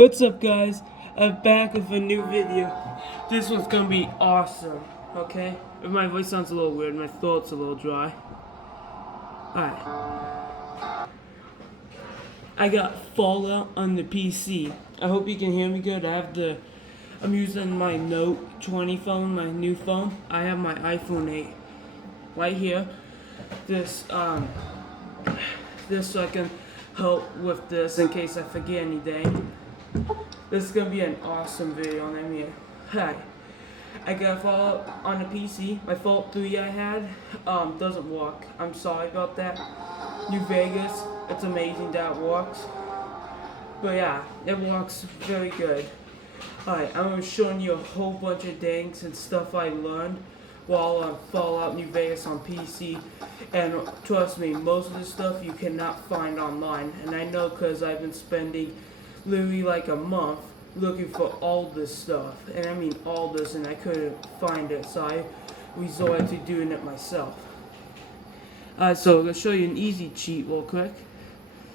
What's up, guys? I'm back with a new video. This one's gonna be awesome, okay? If my voice sounds a little weird, my throat's a little dry. Alright. I got Fallout on the PC. I hope you can hear me good. I'm using my Note 20 phone, my new phone. I have my iPhone 8 right here. This so I can help with this in case I forget anything. This is gonna be an awesome video. Let me. Hi. I got Fallout on the PC. My Fallout 3 I had doesn't work. I'm sorry about that. New Vegas, it's amazing that it works. But yeah, it works very good. Alright, I'm gonna be showing you a whole bunch of things and stuff I learned while on Fallout New Vegas on PC. And trust me, most of the stuff you cannot find online. And I know because I've been spending literally like a month looking for all this stuff. And I mean all this, and I couldn't find it. So I resorted to doing it myself. So I'm going to show you an easy cheat real quick.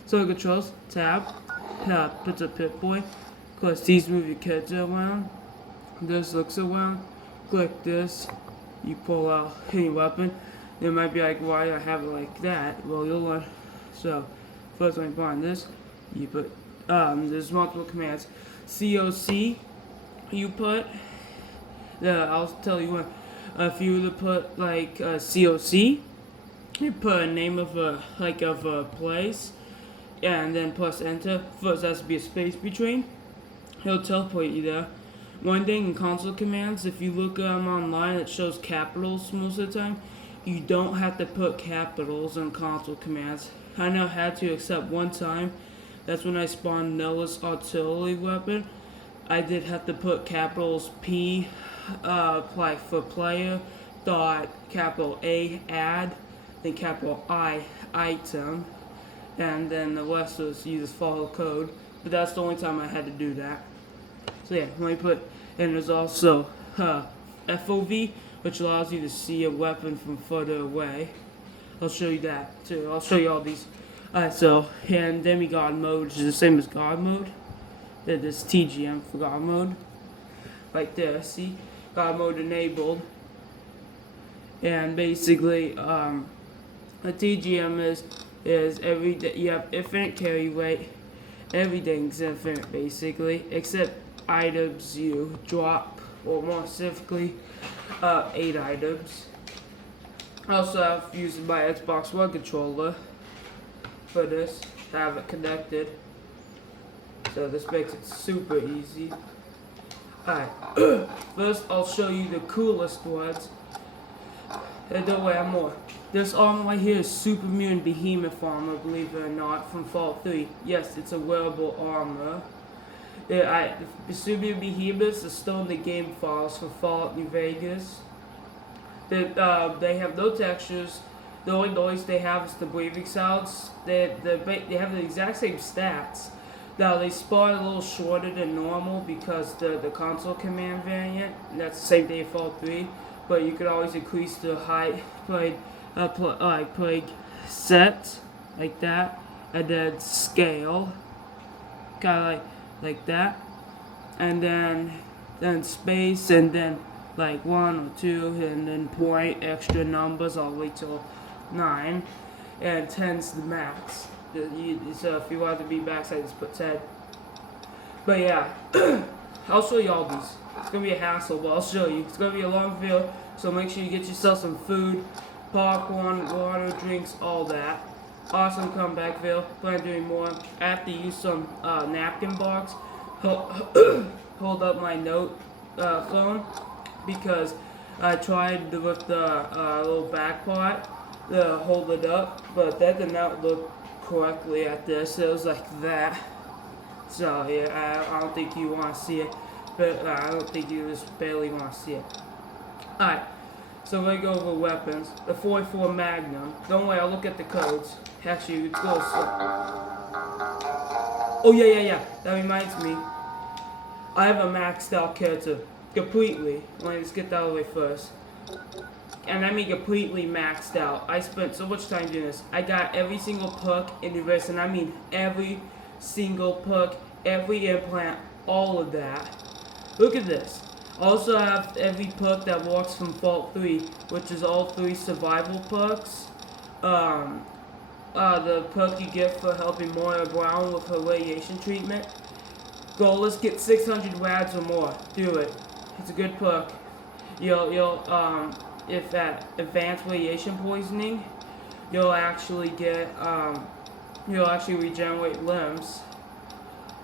So controls, tab, puts a Pip-Boy. Plus these move your kids around. This looks around. Click this. You pull out any weapon. It might be like, why I have it like that? Well, you'll learn. So first when you find this, you put there's multiple commands. COC you put. I'll tell you what. If you were to put like COC, you put a name of a place, and then press enter. First has to be a space between. He'll teleport you there. One thing in console commands, if you look online, it shows capitals most of the time. You don't have to put capitals in console commands. I know I had to except one time. That's when I spawned Noah's artillery weapon. I did have to put capitals P, like for player, dot, capital A, add, then capital I, item, and then the rest was you just follow code. But that's the only time I had to do that. So yeah, let me put, and there's also FOV, which allows you to see a weapon from further away. I'll show you that too. I'll show you all these. So, and demigod mode, which is the same as god mode. This TGM for god mode. Like this, see? God mode enabled. And basically, a TGM is you have infinite carry weight. Everything's infinite basically, except items you drop, or more specifically, 8 items. I also have used my Xbox One controller for this to have it connected, so this makes it super easy. Alright, first I'll show you the coolest ones, and don't worry, I have more. This armor right here is Super Mutant Behemoth armor, believe it or not, from Fallout 3. Yes, it's a wearable armor. The Super Mutant Behemoths are still in the game files for Fallout New Vegas. They have no textures. The only noise they have is the breathing sounds. They have the exact same stats. Now they spawn a little shorter than normal because the console command variant. And that's the same thing in Fallout 3. But you could always increase the height, play set like that, and then scale, kind of like that, and then space, and then like 1 or 2, and then point extra numbers all the way till 9, and 10's the max. So if you want to be max, I just put 10. But yeah, I'll show you all these. It's gonna be a hassle, but I'll show you. It's gonna be a long video, so make sure you get yourself some food, popcorn, water, drinks, all that. Awesome comeback video. Plan on doing more. I have to use some napkin box. Hold up my Note phone because I tried with the little back part to hold it up, but that did not look correctly at this. It was like that. So yeah, I don't think you want to see it, but I don't think you just barely want to see it. Alright, so we're going to go over weapons. The 44 Magnum. Don't worry, I'll look at the codes. Actually, it's close. Oh yeah. That reminds me. I have a maxed out character. Completely. Let me just get that out of the way first. And I mean completely maxed out. I spent so much time doing this. I got every single perk in the verse, and I mean every single perk every implant, all of that. Look at this. Also have every perk that works from Fault 3, which is all 3 survival perks. The perk you get for helping Moira Brown with her radiation treatment. Goal, let's get 600 rads or more. Do it. It's a good perk. If at advanced radiation poisoning, you'll actually regenerate limbs.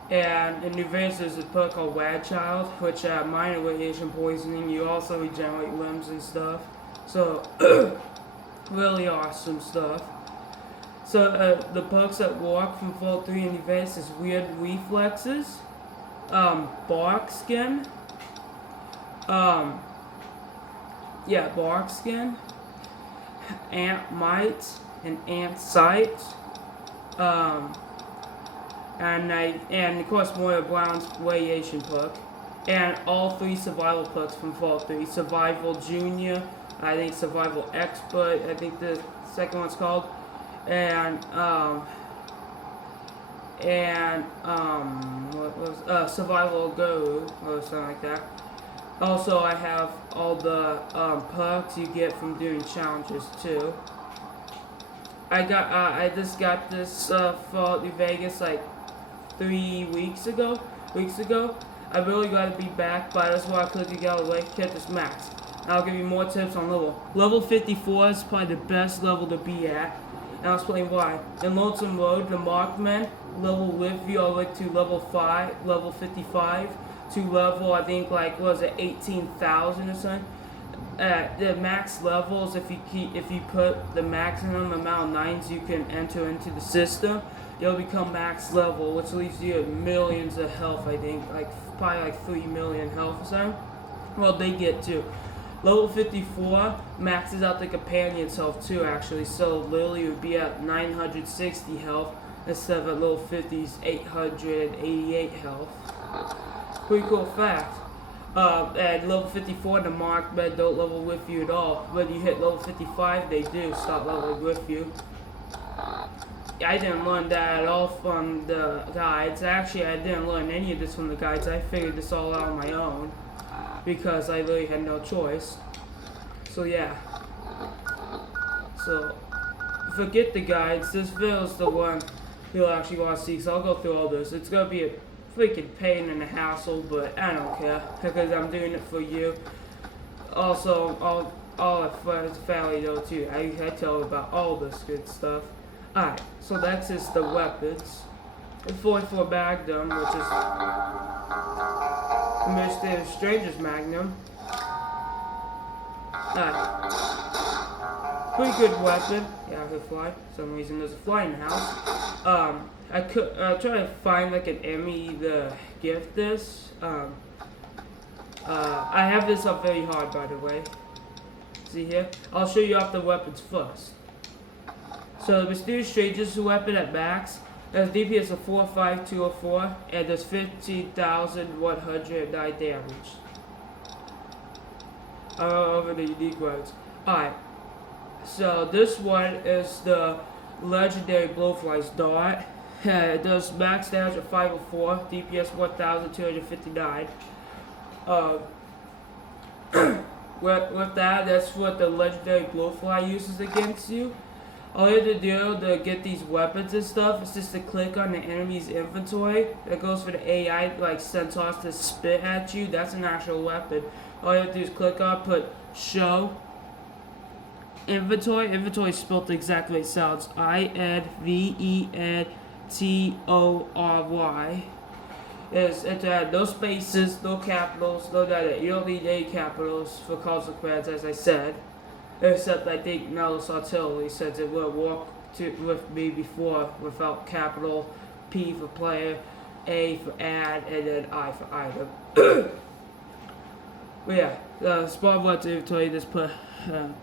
And in advance, there's a perk called Rad Child, which at minor radiation poisoning, you also regenerate limbs and stuff. So, really awesome stuff. So, the perks that work from Fault 3 in advance is Weird Reflexes, Bark Skin, Bark Skin, Ant Mite, and Ant Sight, and of course Moira Brown's radiation perk, and all 3 survival perks from Fault 3. Survival Junior, I think Survival Expert, I think the second one's called, and Survival Go, or something like that. Also, I have all the perks you get from doing challenges too. I just got this Fallout New Vegas like 3 weeks ago. I really gotta be back, but that's why I clicked together like get this max. And I'll give you more tips on level. Level 54 is probably the best level to be at, and I'll explain why. In Lonesome Road, the Markmen level with you all the way to level 55, to level I think like 18,000 or something. The max levels, if you put the maximum amount of 9s you can enter into the system, you'll become max level, which leaves you millions of health. I think probably like 3 million health or something. Well, they get too. Level 54 maxes out the companion's health too, actually. So Lily would be at 960 health instead of at level 50's 888 health. Pretty cool fact. At level 54, the Markmen don't level with you at all. When you hit level 55, they do start leveling with you. I didn't learn that at all from the guides. Actually, I didn't learn any of this from the guides. I figured this all out on my own because I really had no choice. So yeah. So forget the guides. This video is the one you'll actually want to see. So I'll go through all this. It's gonna be a freaking pain and a hassle, but I don't care because I'm doing it for you. Also, all of friends, family though too. I tell them about all this good stuff. Alright, so that's just the weapons. The 44 Magnum, which is Mr. Stranger's Magnum. Alright. Pretty good weapon. Yeah, I could fly. For some reason there's a fly in the house. I could try to find like an enemy to gift this. I have this up very hard, by the way. See here? I'll show you off the weapons first. So the Mysterious Stranger's weapon at max has DPS of 45204 and does 15,109 damage. Over the unique ones. Alright. So this one is the legendary Blowfly's Dart. It does max damage of 504, DPS 1,259. With that, that's what the legendary Blowfly uses against you. All you have to do to get these weapons and stuff is just to click on the enemy's inventory. That goes for the AI, like centaurs to spit at you. That's an actual weapon. All you have to do is click on, put show inventory. Inventory is spelled exactly like it sounds. INVENTORY. It's no spaces, no capitals, no that. You don't need any capitals for consequence, as I said. Except I think Nellis Artillery says it will walk with me before without capital P for player, A for add, and then I for item. But yeah, spawn one to inventory, just put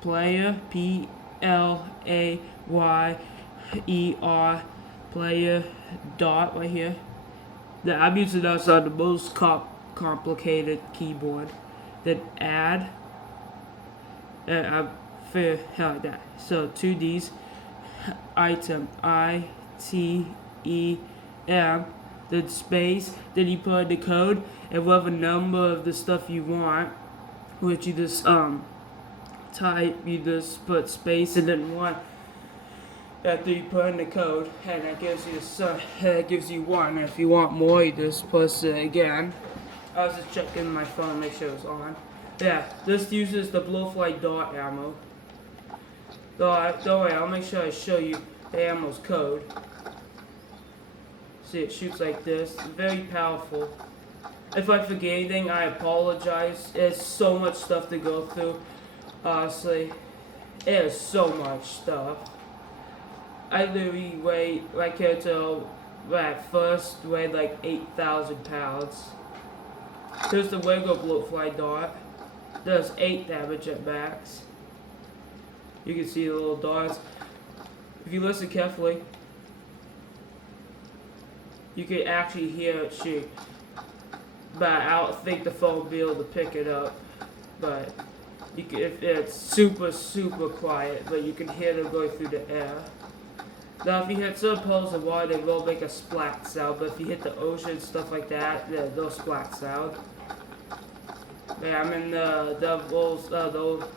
player, PLAYER, player, dot right here. I'm using this on the most complicated keyboard. Then add. For hell like that. So 2Ds, item, ITEM, the space, then you put in the code, and we'll have a number of the stuff you want, which you just you just put space and then one. After you put in the code, and that gives you that gives you one. If you want more, you just press it again. I was just checking my phone, make sure it's on. Yeah, this uses the blowfly dart ammo. Don't worry, I'll make sure I show you the ammo's code. See, it shoots like this. It's very powerful. If I forget anything, I apologize. It's so much stuff to go through. Honestly, it is so much stuff. I literally weigh, my character at first weighed like 8,000 pounds. Here's the regular blowfly dart. Does 8 damage at max. You can see the little darts. If you listen carefully, you can actually hear it shoot. But I don't think the phone will be able to pick it up. But you can, if it's super quiet, but you can hear them going through the air. Now, if you hit certain puddles of water, they will make a splat sound. But if you hit the ocean, stuff like that, they'll splat sound. Yeah, I'm in the devil's throat.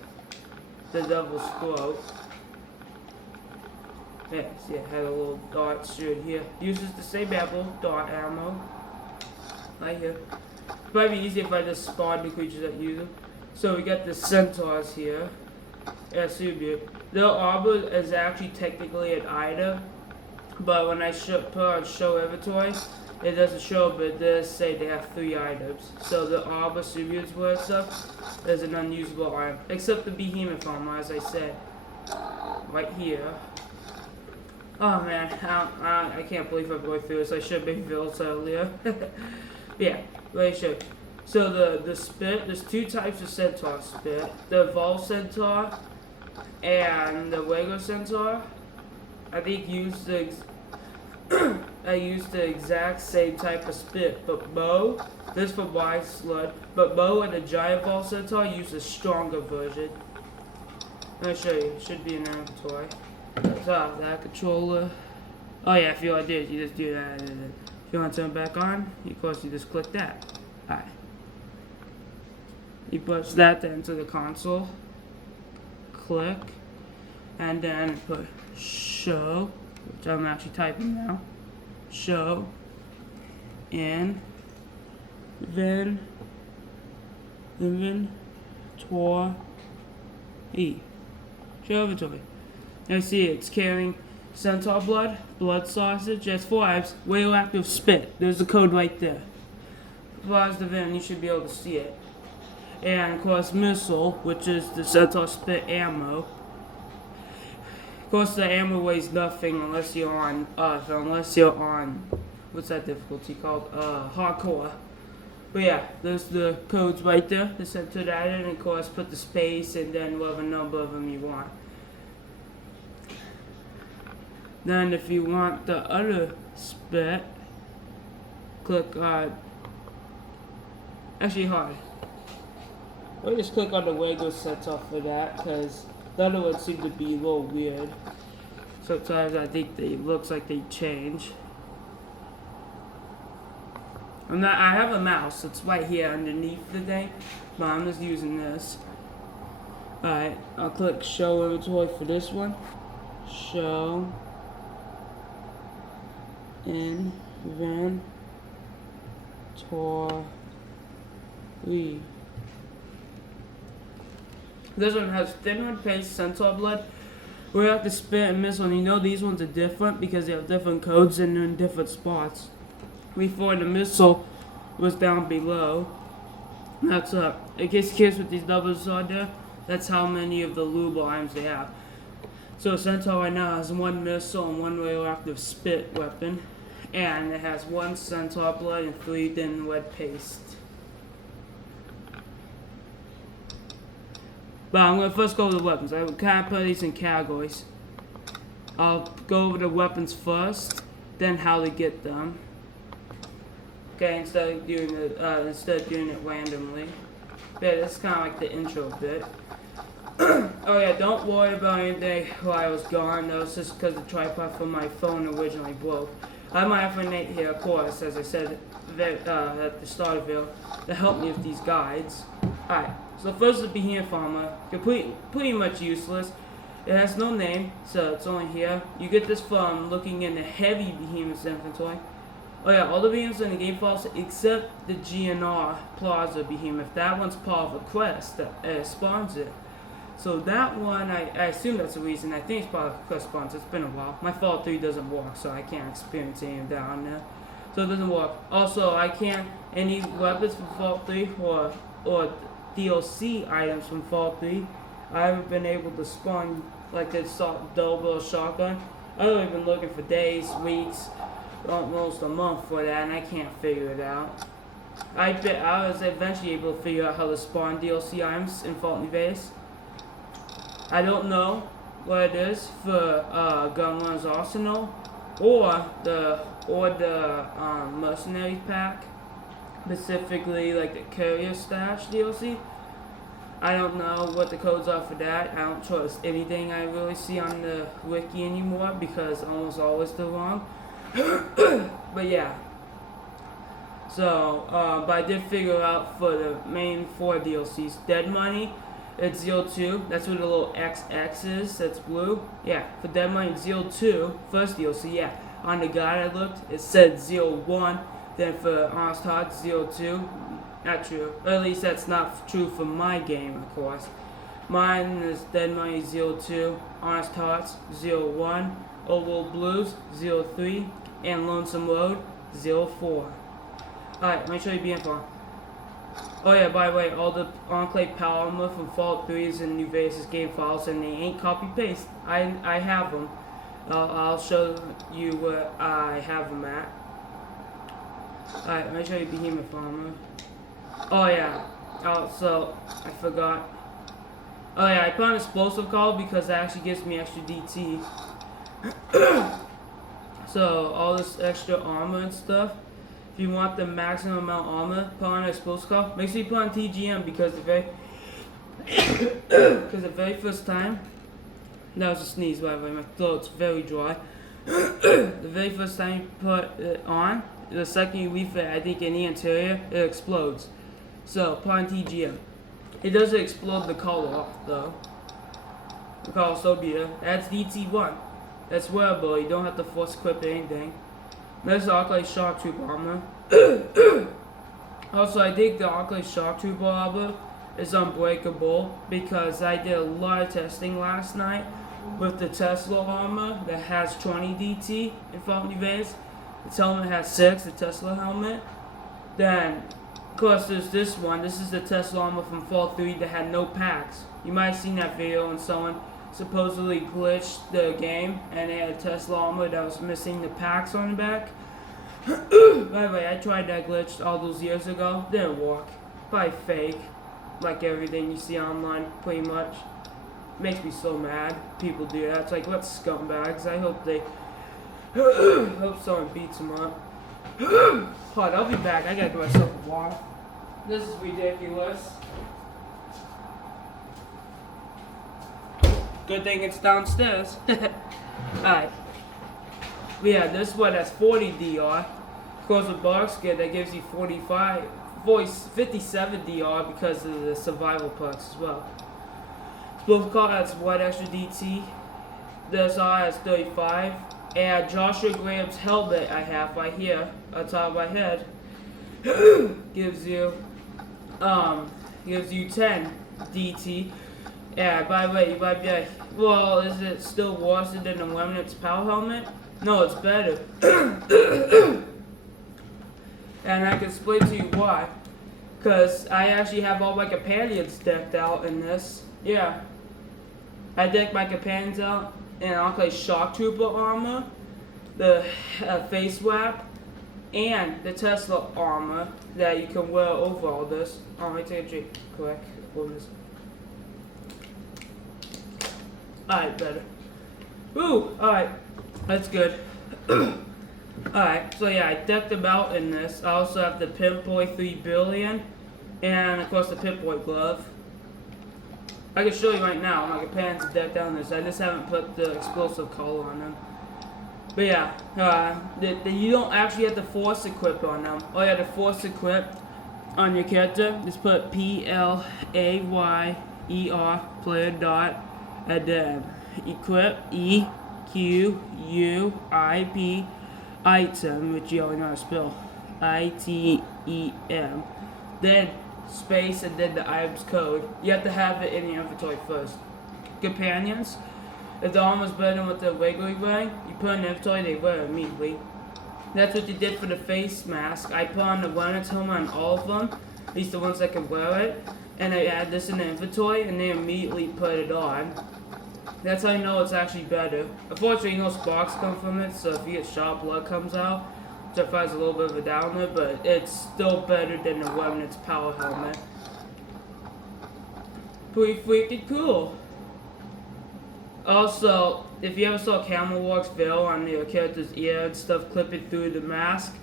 Yeah, see, it had a little dart shoot here. Uses the same ammo, dart ammo. Right here. It might be easier if I just spawn the creatures that use them. So we got the centaurs here. Yeah, their armor is actually technically an item, but when I put on show inventory, it doesn't show, but it does say they have 3 items. So the armor, Subian's wear stuff, is an unusable item, except the behemoth armor, as I said, right here. Oh man, I can't believe I'm going through this. I should have been built earlier. Yeah, let me show you. So the spit, there's 2 types of centaur spit. The evolved centaur and the regular centaur. I think I used the exact same type of spit, but Mo, this for my slud, but Mo and the giant evolved centaur use a stronger version. Let me show you. It should be an inventory. So that controller. Oh yeah, if you want to do it, you just do that. If you want to turn it back on, of course you just click that. Alright. You push that into the console. Click. And then put show, which I'm actually typing now. Show in inventory. Show inventory. Now see it's carrying centaur blood sausage, there's 4 items, radioactive spit. There's the code right there. Flies the VIN, you should be able to see it. And of course missile, which is the centaur spit ammo. Of course the ammo weighs nothing unless you're on what's that difficulty called? Hardcore. But yeah, there's the codes right there. Just enter that in, and of course put the space and then whatever number of them you want. Then if you want the other spit, click actually hard. Or just click on the regular centaur for that, because the other ones seem to be a little weird. Sometimes I think it looks like they change. I have a mouse, it's right here underneath the thing, but I'm just using this. Alright, I'll click show inventory for this one. Show inventory. This one has thinner paste centaur blood. We have to spit and missile, and you know these ones are different because they have different codes and they're in different spots. Before the missile was down below. That's up. In case you're curious what these numbers are there, that's how many of the lube items they have. So Centaur right now has 1 missile and 1 radioactive spit weapon, and it has 1 centaur blood and 3 thin lead paste. But I'm going to first go over the weapons. I will kind of put these in categories. I'll go over the weapons first, then how to get them. Okay, instead of doing it randomly. Yeah, that's kind of like the intro bit. Oh yeah, don't worry about anything while I was gone. That was just because the tripod for my phone originally broke. I have my F-Nate here, of course, as I said at the start of it, to help me with these guides. Alright, so first the Behemoth armor, pretty much useless. It has no name, so it's only here. You get this from looking in the heavy Behemoth's inventory. Oh yeah, all the Behemoths in the game files except the GNR Plaza Behemoth. That one's part of a quest that spawns it. So that one, I assume that's the reason. I think it's part of a quest spawns. It's been a while. My Fallout 3 doesn't work, so I can't experience any of that on there. So it doesn't work. Also, I can't any weapons from Fallout 3 or DLC items from Fallout 3. I haven't been able to spawn like this double shotgun. I've been looking for days, weeks, almost a month for that, and I can't figure it out. I bet I was eventually able to figure out how to spawn DLC items in Fallout New Vegas. I don't know what it is for Gunrunner's Arsenal or the Mercenaries pack, specifically like the Carrier Stash DLC. I don't know what the codes are for that. I don't trust anything I really see on the wiki anymore because almost always they're wrong. But yeah. So, but I did figure out for the main 4 DLCs, Dead Money, it's 02. That's what the little XX is. That's blue. Yeah, for Dead Money, it's 02. First DLC, yeah. On the guide I looked, it said 01. Then for Honest Hearts, 02. Not true. Or at least that's not true for my game, of course. Mine is Dead Money 02, Honest Hearts 01, Old World Blues 03, and Lonesome Road 04. Alright, let me show you BN4. Oh yeah, by the way, all the Enclave power armor from Fallout 3 is in New Vegas' game files, and they ain't copy-paste. I have them. I'll show you where I have them at. Alright, let me show you Behemoth armor. Oh yeah, so I forgot. Oh yeah, I put on Explosive Call because that actually gives me extra DT. So all this extra armor and stuff. If you want the maximum amount of armor, put on Explosive Call. Make sure you put on TGM because the very first time, that was a sneeze by the way, my throat's very dry. The very first time you put it on, the second you leave it, I think in the interior, it explodes. So, put on TGM. It doesn't explode the collar off though. The collar Sobia. That's DT1. That's wearable, you don't have to force equip anything. There's the Arclight Shock Troop armor. Also, I think the Arclight Shock Troop armor is unbreakable because I did a lot of testing last night with the Tesla armor that has 20 DT in Fallout New Vegas. Its helmet has 6, the Tesla helmet. Then, of course, there's this one. This is the Tesla armor from Fallout 3 that had no packs. You might have seen that video when someone supposedly glitched the game and they had a Tesla armor that was missing the packs on the back. By the way, I tried that glitch all those years ago. Didn't work. Probably fake. Like everything you see online, pretty much. Makes me so mad. People do that. It's like, what scumbags. I hope they... hope someone beats them up. Hold on, I'll be back. I gotta get myself a water. This is ridiculous. Good thing it's downstairs. Alright. Yeah, this one has 40 DR. Of course, with box kit that gives you 57 DR because of the survival perks as well. Both call has one extra DT. This R has 35. And Joshua Graham's helmet I have right here on top of my head gives you 10 DT. And by the way, you might be like, well, is it still worse than the Remnant's PAL helmet? No, it's better. And I can explain to you why. Because I actually have all my companions decked out in this. Yeah. I decked my companions out in Enclave Shock Trooper armor, the face wrap, and the Tesla armor that you can wear over all this. Oh, let me take a drink quick. Alright, better. Ooh, alright. That's good. Alright, so yeah, I decked them out in this. I also have the Pip-Boy 3 billion, and of course the Pip-Boy glove. I can show you right now, my companions decked out in this. I just haven't put the explosive collar on them. But yeah, you don't actually have to force equip on them. All you have to force equip on your character, just put PLAYER player dot and then equip EQUIP item, which you already know how to spell, ITEM. Then space and then the item's code. You have to have it in your inventory first. Companions, if the armor's better than what the regular way, you put in the inventory, they wear it immediately. That's what they did for the face mask. I put on the Leonard's helmet on all of them, at least the ones that can wear it, and I add this in the inventory, and they immediately put it on. That's how you know it's actually better. Unfortunately, no sparks come from it, so if you get shot, blood comes out. Which I find is a little bit of a downer, but it's still better than the Remnant's power helmet. Pretty freaking cool. Also, if you ever saw Camelworks Veil on your character's ear and stuff clipping through the mask,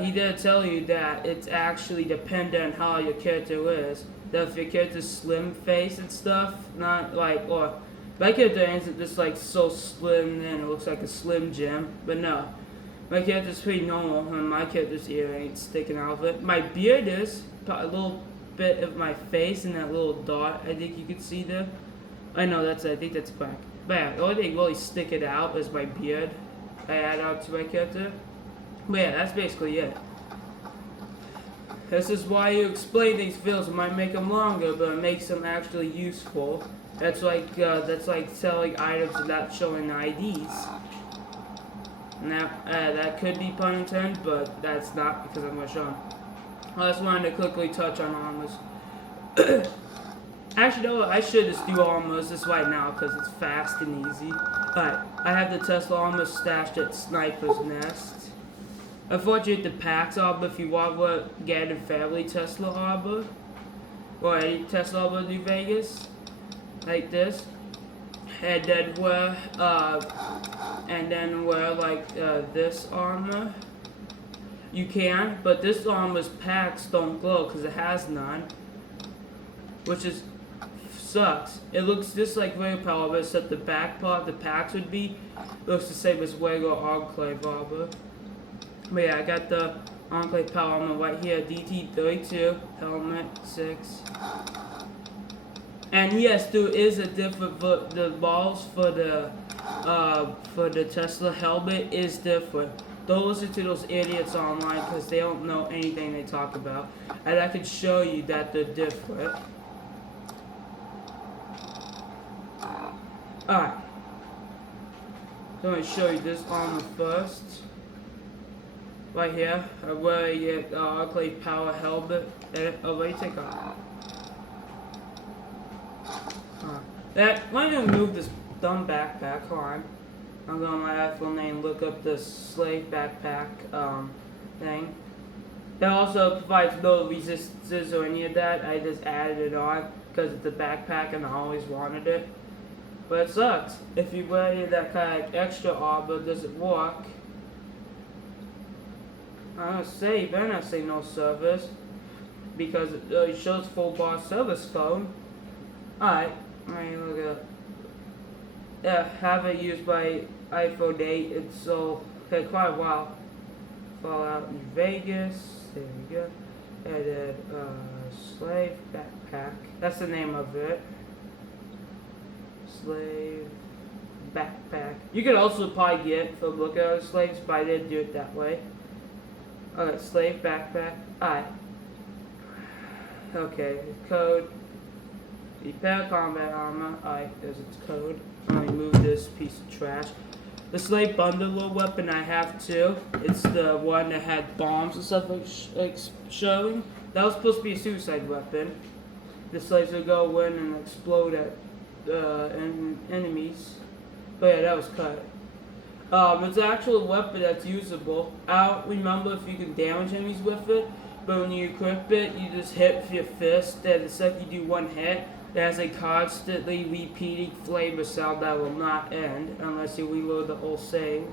he did tell you that it's actually dependent on how your character is. That if your character's slim face and stuff, not like, or my character isn't just like so slim and it looks like a Slim Jim, but no. My character's pretty normal and my character's ear ain't sticking out of it. My beard is, a little bit of my face and that little dot I think you can see there. I know I think that's crack. But yeah, the only thing really sticking out is my beard. I add out to my character. But yeah, that's basically it. This is why you explain these fields. It might make them longer, but it makes them actually useful. That's like selling items and not showing IDs. Now, that could be pun intended, but that's not because I'm going to show them. I just wanted to quickly touch on armors. Actually, no, I should just do armors this right now because it's fast and easy. Alright, I have the Tesla armor stashed at Sniper's Nest. Unfortunately, the PAX armor, if you want to get a family Tesla armor, or any Tesla armor in New Vegas, like this, and then wear this armor. You can, but this armor's packs don't glow because it has none, which is sucks. It looks just like regular power armor, except the back part, the packs would be, looks the same as regular Enclave armor. But yeah, I got the Enclave power armor right here, DT32, helmet 6. And yes, there is a different, the balls for the Tesla helmet is different. Don't listen to those idiots online because they don't know anything they talk about. And I can show you that they're different. Alright. So I'm going to show you this armor first. Right here. I'm wearing it, Enclave power helmet. And let me take off. Let me remove this dumb backpack. Hold on. I'm going to my actual name, look up the slave backpack thing. It also provides no resistances or any of that. I just added it on because it's a backpack and I always wanted it. But it sucks. If you wear that kind of extra armor, does it work? I'm going to say, you better not say no service. Because it shows full bar service phone. Alright. Look at have it used by iPhone 8. It's so quite a while. Fallout New Vegas. There we go. And then slave backpack. That's the name of it. Slave backpack. You could also probably get from looking at other slaves, but I didn't do it that way. Okay, slave backpack. Alright. Okay, code. Repair combat armor. Alright, there's its code. I'm gonna remove this piece of trash. The slave bundler weapon I have too. It's the one that had bombs and stuff like showing. That was supposed to be a suicide weapon. The slaves would go in and explode at enemies. But yeah, that was cut. It's an actual weapon that's usable. I don't remember if you can damage enemies with it, but when you equip it, you just hit with your fist, and the second you do one hit, it has a constantly repeating flavor sound that will not end unless you reload the whole save.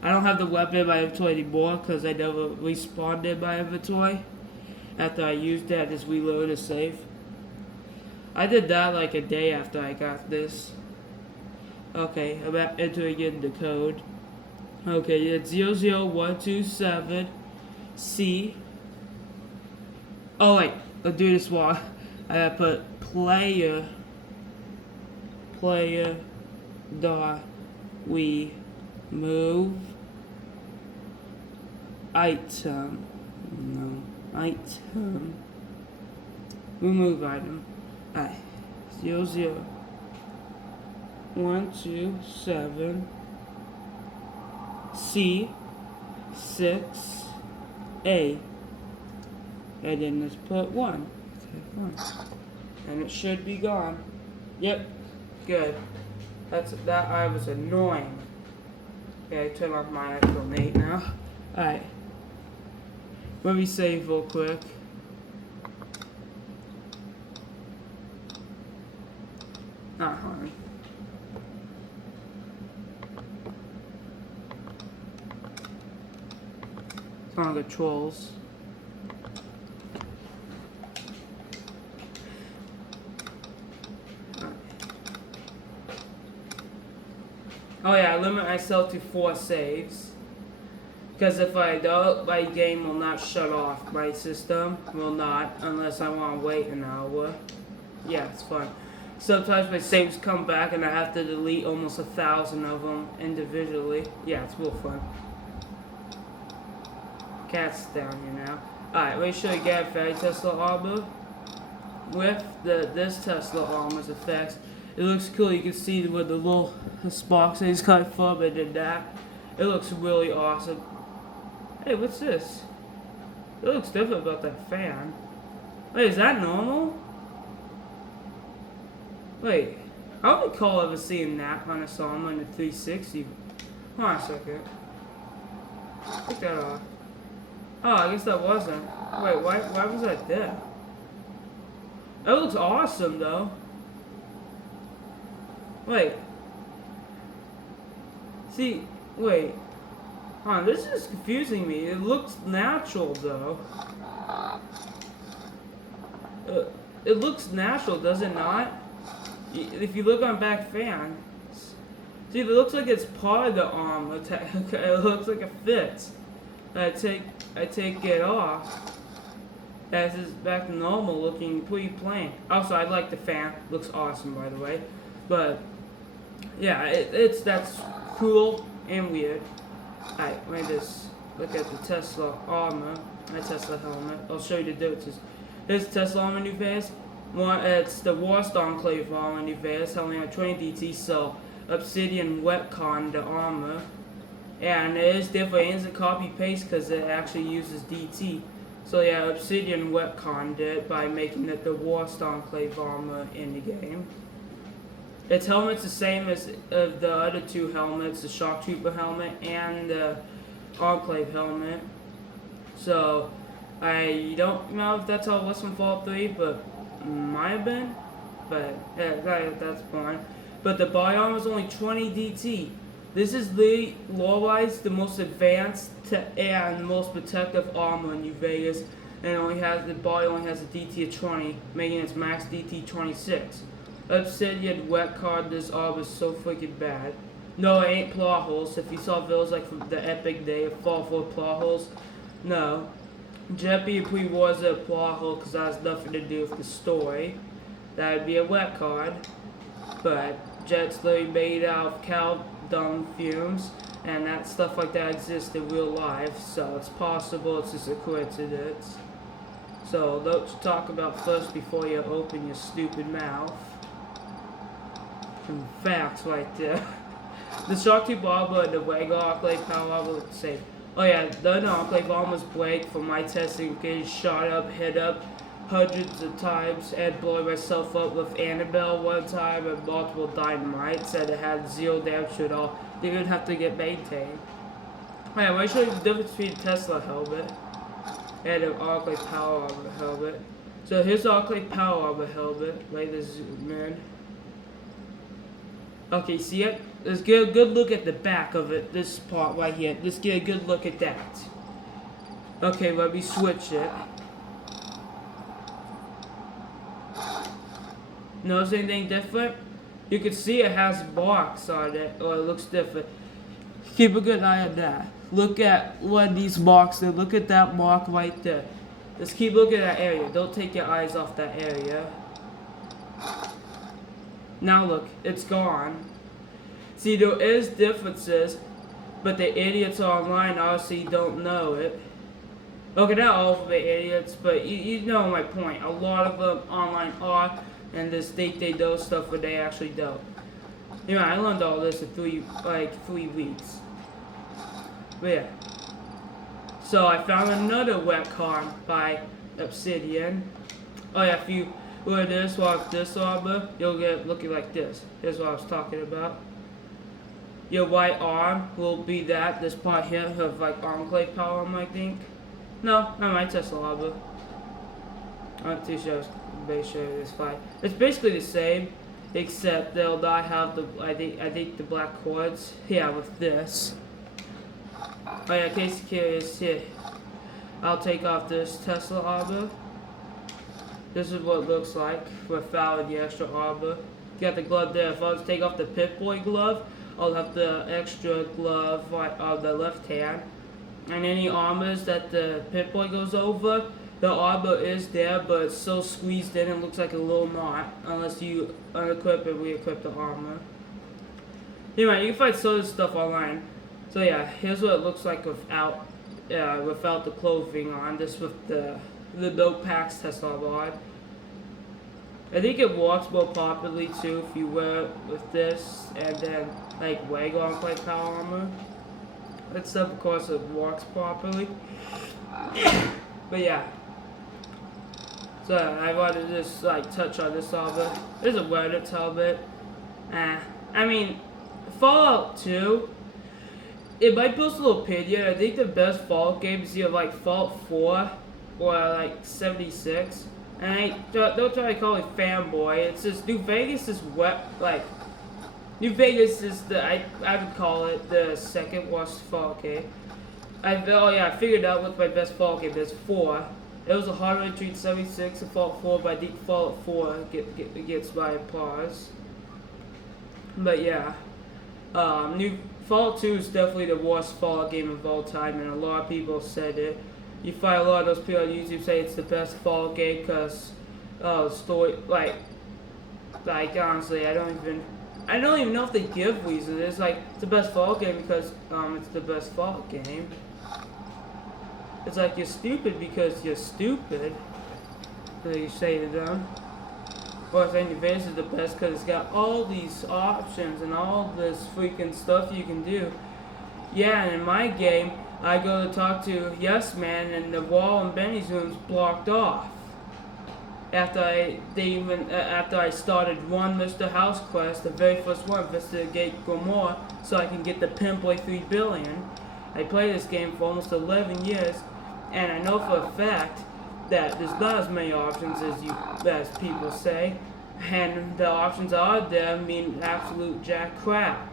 I don't have the weapon in my inventory anymore because I never respawned in my inventory. After I used it, I just reloaded a save. I did that like a day after I got this. Okay, about entering in the code. Okay, it's 00127C. Oh wait, let's do this while I gotta put player dot we move item. No, item. Remove item. Alright. 00127 C 6A. And then let's put 1. And it should be gone. Yep. Good. That I was annoying. Okay, turn off my actual mate now. Alright. Let me save real quick. Not hard. It's on the trolls. Oh yeah, I limit myself to 4 saves. Because if I don't, my game will not shut off. My system will not, unless I want to wait an hour. Yeah, it's fun. Sometimes my saves come back and I have to delete almost 1,000 of them individually. Yeah, it's real fun. Cat's down here now. Alright, let me show you get Fairy Tesla armor. With this Tesla armor's effects, it looks cool. You can see where the little sparks is cut from and then that. It looks really awesome. Hey, what's this? It looks different about that fan. Wait, is that normal? Wait, I don't recall ever seeing that on a song in the 360. Hold on a second. Take that off. Oh, I guess that wasn't. Wait, why was that there? It looks awesome though. Wait. See, wait. Huh, this is confusing me. It looks natural though. It looks natural, does it not? If you look on back fan, see, it looks like it's part of the arm. It looks like it fits. I take it off. This is back to normal, looking pretty plain. Also, I like the fan. Looks awesome, by the way. But yeah, that's cool and weird. Alright, let me just look at the Tesla armor, my Tesla helmet. I'll show you the differences. Here's Tesla armor new phase. It's the Warst Enclave armor new phase, only on 20 DT, so Obsidian Wetcon the armor. And it is different, it's a copy paste because it actually uses DT. So yeah, Obsidian Wetconned it by making it the Warst Enclave armor in the game. Its helmet's the same as the other 2 helmets, the Shock Trooper helmet and the Enclave helmet. So I don't know if that's how it was from Fallout 3, but might have been. But yeah, that's fine. But the body armor is only 20 DT. This is lore-wise the most advanced and most protective armor in New Vegas, and the body only has a DT of 20, making its max DT 26. Obsidian Wetcard this armor is so freaking bad. No, it ain't plot holes. If you saw videos like from the epic day of Fall 4 plot holes, no. Jeppy and Pre-War is a plot hole because that has nothing to do with the story. That would be a Wetcard, but Jet's literally made out of cow dung fumes, and that stuff like that exists in real life, so it's possible it's just a coincidence. So know what you talk about first before you open your stupid mouth. Some facts right there. The Shock Trooper armor and the regular Enclave power armor look the same. Oh yeah, the Enclave armor's break from my testing, getting shot up, hit up hundreds of times, and blowing myself up with Annabelle one time and multiple dynamites, and it had 0 damage at all. Didn't even have to get maintained. Alright, I'm going to show you the difference between the Tesla helmet and the Enclave power armor helmet. So here's the Enclave power armor helmet. Wait, this zoom in. Okay, see it? Let's get a good look at the back of it, this part right here. Let's get a good look at that. Okay, let me switch it. Notice anything different? You can see it has marks on it, or it looks different. Keep a good eye on that. Look at one of these marks there. Look at that mark right there. Just keep looking at that area. Don't take your eyes off that area. Now look, it's gone. See, there is differences, but the idiots online obviously don't know it. Okay, not all of the idiots, but you know my point. A lot of them online are, and they think they know stuff, but they actually don't. You know, I learned all this in 3 weeks. But yeah. So I found another wet card by Obsidian. Oh yeah, if you wear this with this armor, you'll get looking like this. Here's what I was talking about. Your right arm will be that. This part here have like Enclave power armor, I think. No, not my Tesla armor. I'm not too sure. Base sure this fight. It's basically the same, except they'll not have the I think the black cords. Yeah, with this. Oh yeah, in case you're curious, here. I'll take off this Tesla armor. This is what it looks like without the extra armor. You got the glove there. If I was to take off the Pip-Boy glove, I'll have the extra glove right on the left hand. And any armors that the Pip-Boy goes over, the armor is there, but it's so squeezed in it looks like a little knot, unless you unequip and re-equip the armor. Anyway, you can find so much stuff online. So yeah, here's what it looks like without the clothing on. This with the no packs Tesla on. I think it walks more properly too if you wear it with this and then like Wagon like power armor. That stuff, of course, it walks properly. But yeah. So I wanted to just like touch on this armor. There's a Reddit helmet. I mean, Fallout 2. It might post a little opinion. I think the best Fallout game is either like Fallout 4 or like 76. And I don't try to call it fanboy. It's just New Vegas is New Vegas is I would call it the second worst Fallout game. I figured out what my best Fallout game is. 4. It was a hard way to treat 76 and Fallout 4, but I think Fallout 4 gets my applause. But yeah, new Fallout 2 is definitely the worst Fallout game of all time, and a lot of people said it. You find a lot of those people on YouTube say it's the best Fallout game because story like honestly I don't even know if they give reasons. It's like it's the best Fallout game because it's the best Fallout game. It's like you're stupid because you're stupid. They say to them. Or I think New Vegas is the best because it's got all these options and all this freaking stuff you can do. Yeah, and in my game, I go to talk to Yes Man and the wall in Benny's room's blocked off. After I started one Mr. House quest, the very first one, Investigate Gomorrah, so I can get the Pinboy 3 billion. I played this game for almost 11 years, and I know for a fact that there's not as many options as people say, and the options are there mean absolute jack crap.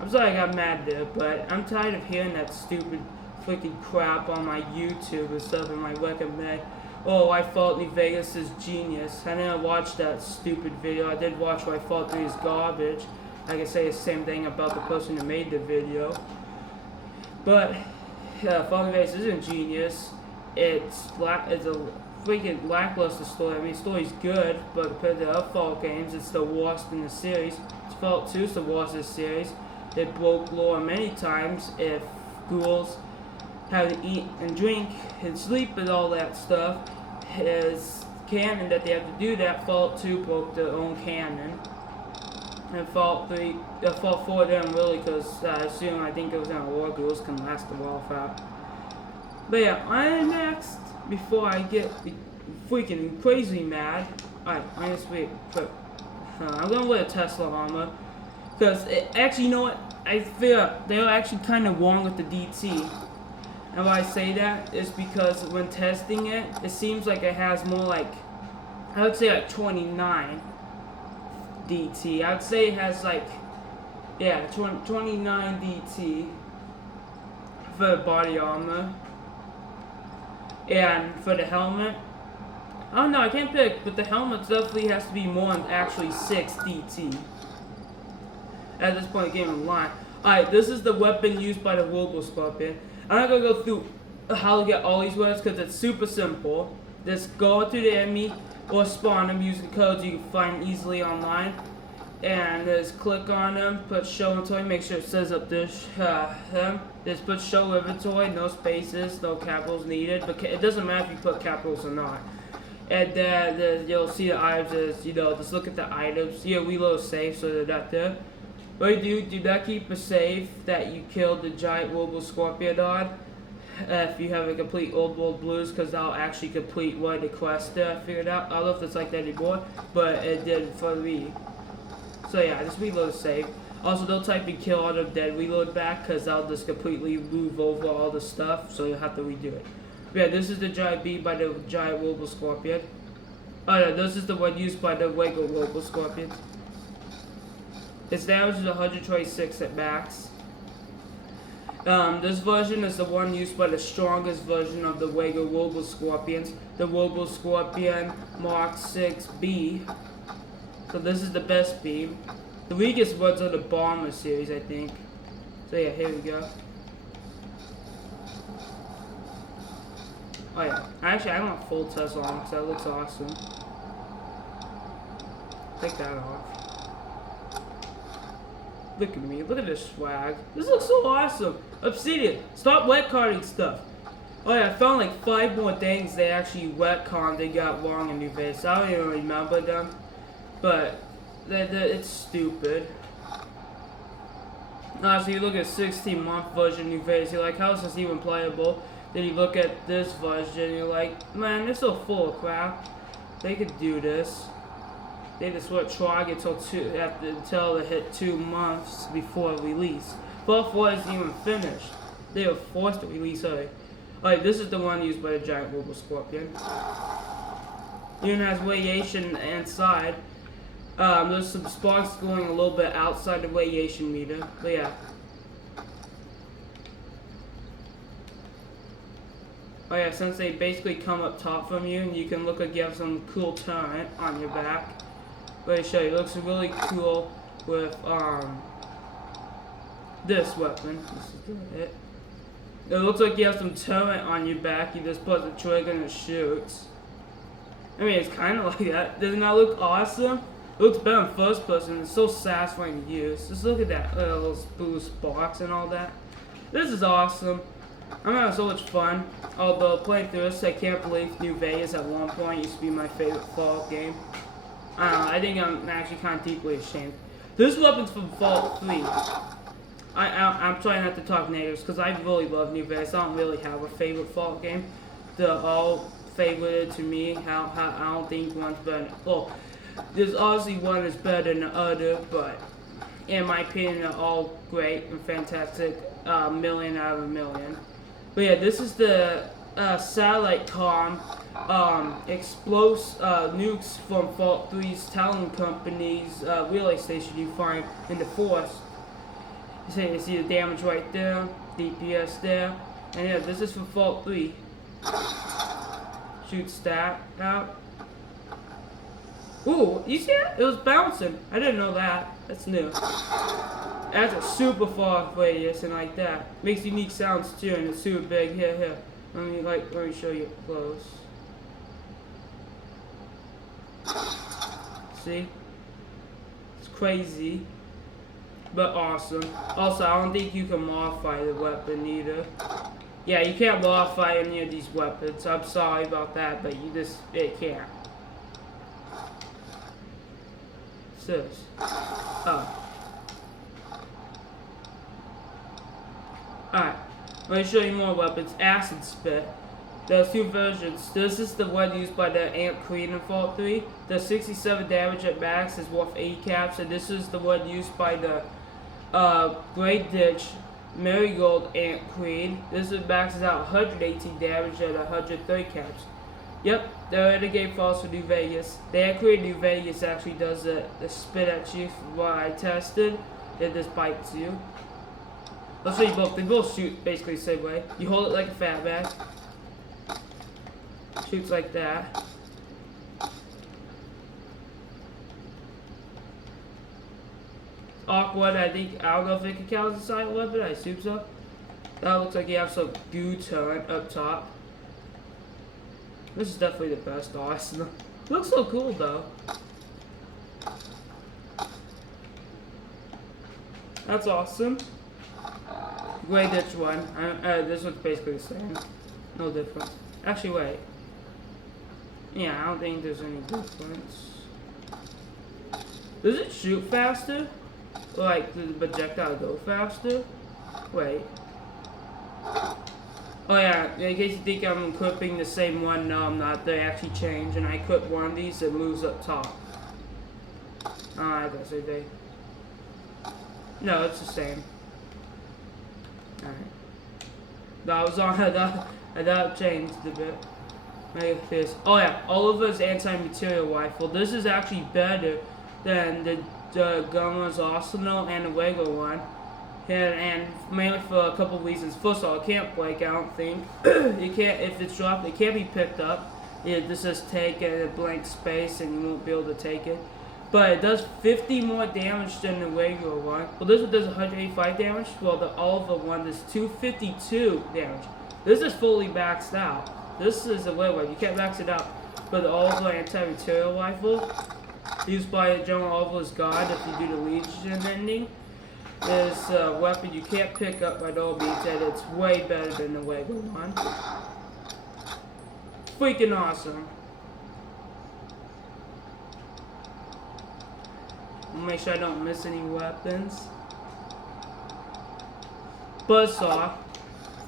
I'm sorry I got mad there, but I'm tired of hearing that stupid freaking crap on my YouTube and stuff in my recommend. Oh, I thought New Vegas is genius. I didn't watch that stupid video. I did watch why Fallout 3 is garbage. I can say the same thing about the person who made the video. But Fallout New Vegas isn't genius. It's a freaking lackluster story. I mean, the story's good, but compared to other Fallout games, it's the worst in the series. Fallout 2 is the worst in the series. It broke lore many times. If ghouls have to eat and drink and sleep and all that stuff is canon that they have to do that, Fallout 2 broke their own canon. And Fallout 4 didn't really, because I think it was in a war, ghouls can last a while without. But yeah, on next, before I get freaking crazy mad, alright, I'm gonna wait quick. I'm gonna wear a Tesla armor, because actually, you know what? I feel they're actually kind of wrong with the DT. And why I say that is because when testing it, it seems like it has more like, I would say like 29 DT. I would say it has like, yeah, 29 DT for the body armor. And for the helmet, I don't know, I can't pick, but the helmet definitely has to be more than actually 6 DT. At this point, game online. Alright, this is the weapon used by the Robo Scorpion. I'm not gonna go through how to get all these weapons because it's super simple. Just go to the enemy or spawn them using codes you can find easily online. And just click on them, put show inventory, make sure it says up there, just put show inventory, no spaces, no capitals needed, but it doesn't matter if you put capitals or not. And then you'll see the items, just look at the items, reload safe so they're not there. What you do not keep a save that you killed the giant Robo Scorpion on. If you have a complete Old World Blues, because I'll actually complete one of the quests there, I figured out. I don't know if it's like that anymore, but it did for me. So yeah, just reload save. Also, don't type in kill on them, then reload back, because I'll just completely move over all the stuff, so you'll have to redo it. But yeah, this is the giant bee by the giant Robo Scorpion. Oh no, this is the one used by the Lego Robo Scorpions. Its damage is 126 at max. This version is the one used by the strongest version of the Lego Robo Scorpions, the Robo Scorpion Mark 6B. So this is the best beam. The weakest ones are the Bomber series, I think. So yeah, here we go. Oh yeah, actually I want full test on because that looks awesome. Take that off. Look at me, look at this swag. This looks so awesome. Obsidian, stop wet carding stuff. Oh yeah, I found like 5 more things they actually wet conned they got wrong in New Vegas. I don't even remember them. But it's stupid. So you look at 16-month version New Vegas, you're like, how is this even playable? Then you look at this version, you're like, man, they're so full of crap. They could do this. They just were trying until they hit 2 months before release. Fallout 4 isn't even finished. They were forced to release early. Alright, this is the one used by the giant Robo Scorpion. Even has radiation inside. There's some sparks going a little bit outside the radiation meter. But yeah. Oh yeah, since they basically come up top from you, and you can look like you have some cool turret on your back. Let me show you. It looks really cool with this weapon. This is it. It looks like you have some turret on your back. You just put the trigger and it shoots. I mean, it's kind of like that. Doesn't that look awesome? It looks better in first person. It's so satisfying to use. Just look at that. Those blue sparks and all that. This is awesome. I'm having so much fun. Although playing through this, I can't believe New Vegas at one point used to be my favorite Fallout game. I don't know, I think I'm actually kind of deeply ashamed. This weapon's from Fallout 3. I'm trying not to talk negatives because I really love New Vegas. I don't really have a favorite Fallout game. They're all favorited to me. I don't think one's better. Well, there's obviously one that's better than the other, but in my opinion, they're all great and fantastic. Million out of a million. But yeah, this is the satellite comm nukes from Fallout 3's Talon Company's relay station you find in the forest. You see the damage right there, DPS there, and yeah, this is for Fallout 3. Shoots that out. Ooh, you see that? It was bouncing. I didn't know that. That's new. That's a super far radius and like that. Makes unique sounds too, and it's super big. Here. Let me show you up close. See? It's crazy, but awesome. Also, I don't think you can modify the weapon either. Yeah, you can't modify any of these weapons. I'm sorry about that, but it can't. What's this? Oh. Alright, let me show you more weapons. Acid Spit. There's 2 versions. This is the one used by the Ant Queen in Fallout 3. The 67 damage at max is worth 80 caps, and this is the one used by the Great Ditch Marigold Ant Queen. This is maxes out 118 damage at 130 caps. Yep, the Renegade Falls for New Vegas. The Ant Queen New Vegas actually does the spit at you from what I tested. It just bites you. I'll show you both. They both shoot basically the same way. You hold it like a fatback. Shoots like that. awkward. I don't know if it can count as a silent weapon. I assume so. That looks like you have some goo turret up top. This is definitely the best arsenal. Looks so cool though. That's awesome. Wait, which one? This one's basically the same. No difference. Actually, wait. Yeah, I don't think there's any difference. Does it shoot faster? Like, does the projectile go faster? Wait. Oh yeah, in case you think I'm equipping the same one, no I'm not. They actually change, and I equip one of these, it moves up top. I guess they. No, it's the same. Alright. That was on that changed a bit. Like this. Oh yeah, Oliver's anti-material rifle. This is actually better than the Gunner's Arsenal and the regular one. And mainly for a couple reasons. First of all, it can't break, I don't think. You can't, if it's dropped, it can't be picked up. This says take a blank space and you won't be able to take it. But it does 50 more damage than the regular one. Well, this one does 185 damage. Well, the Oliver one does 252 damage. This is fully maxed out. This is the regular one. You can't max it out. But the Oliver anti-material rifle, used by General Oliver's God if you do the Legion ending, is a weapon you can't pick up by no means, and it's way better than the regular one. Freaking awesome. Make sure I don't miss any weapons. Buzzsaw.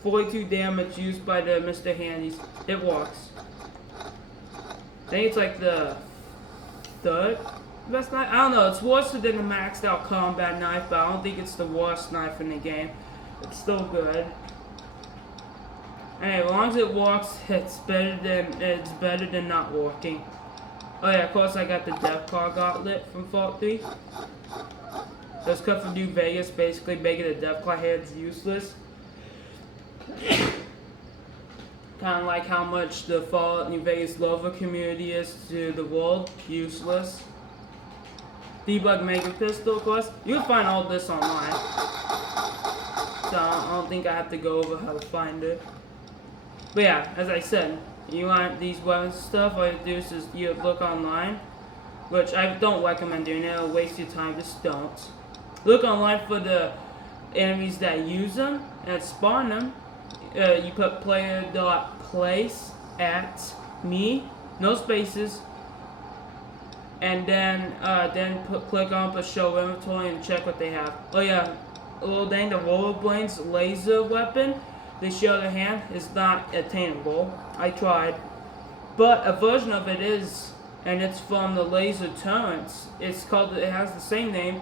42 damage used by the Mr. Handies. It works. I think it's like the third best knife. I don't know. It's worse than the maxed out combat knife, but I don't think it's the worst knife in the game. It's still good. Anyway, as long as it works, it's better than not working. Oh yeah, of course I got the Deathclaw Gauntlet from Fallout 3. That's cut from New Vegas, basically making the Deathclaw hands useless. Kind of like how much the Fallout New Vegas lover community is to the world. Useless. Debug Mega Pistol, of course. You can find all this online. So I don't think I have to go over how to find it. But yeah, as I said, you want these weapons and stuff, all you do is just you look online, which I don't recommend doing. It'll waste your time, just don't. Look online for the enemies that use them, and spawn them. You put player.place at me, no spaces, and then click on put show inventory and check what they have. Oh yeah, little dang, the Rollerblades laser weapon, they show the hand, is not attainable. I tried, but a version of it is, and it's from the laser turrets. It's called, it has the same name,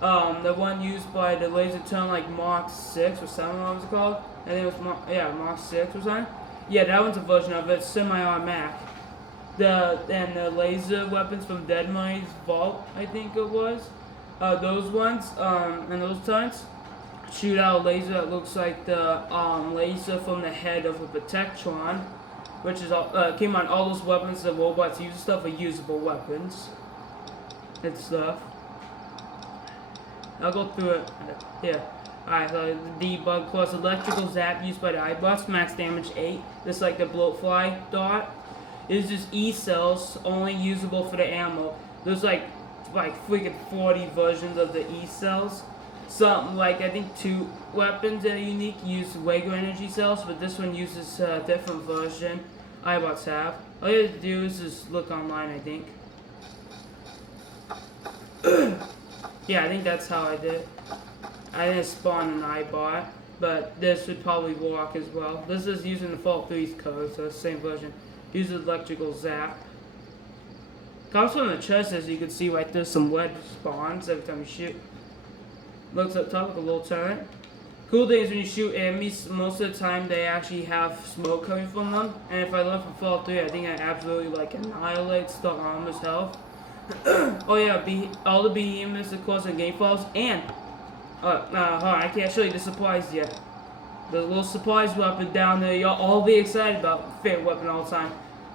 the one used by the laser turret like Mark 6 or 7, what was it called? I think it was Mark 6 or something. Yeah, that one's a version of it, semi-automatic. And the laser weapons from Dead Money's Vault, I think it was. Those ones, and those turrets shoot out a laser that looks like the laser from the head of a Protectron, which is came on all those weapons that robots use and stuff are usable weapons and stuff. I'll go through it. Yeah. Alright, so the debug plus electrical zap used by the iBus, max damage 8. Just like the bloatfly dot. It's just E cells, only usable for the ammo. There's like freaking 40 versions of the E cells. Something like, I think 2 weapons that are unique use Wago energy cells, but this one uses a different version iBots have. All you have to do is just look online, I think. Yeah, I think that's how I did it. I didn't spawn an iBot, but this would probably work as well. This is using the Fallout 3's code, so it's the same version. Uses electrical zap. Comes from the chest, as you can see right there, some lead spawns every time you shoot. Looks up top like a little turret. Cool thing is when you shoot enemies, most of the time they actually have smoke coming from them. And if I learn from Fallout 3, I think I absolutely like annihilates the armor's health. Oh yeah, all the behemoths of course in game files, and hold on, I can't show you the supplies yet. The little supplies weapon down there, you'll all be excited about. Favorite weapon all the time,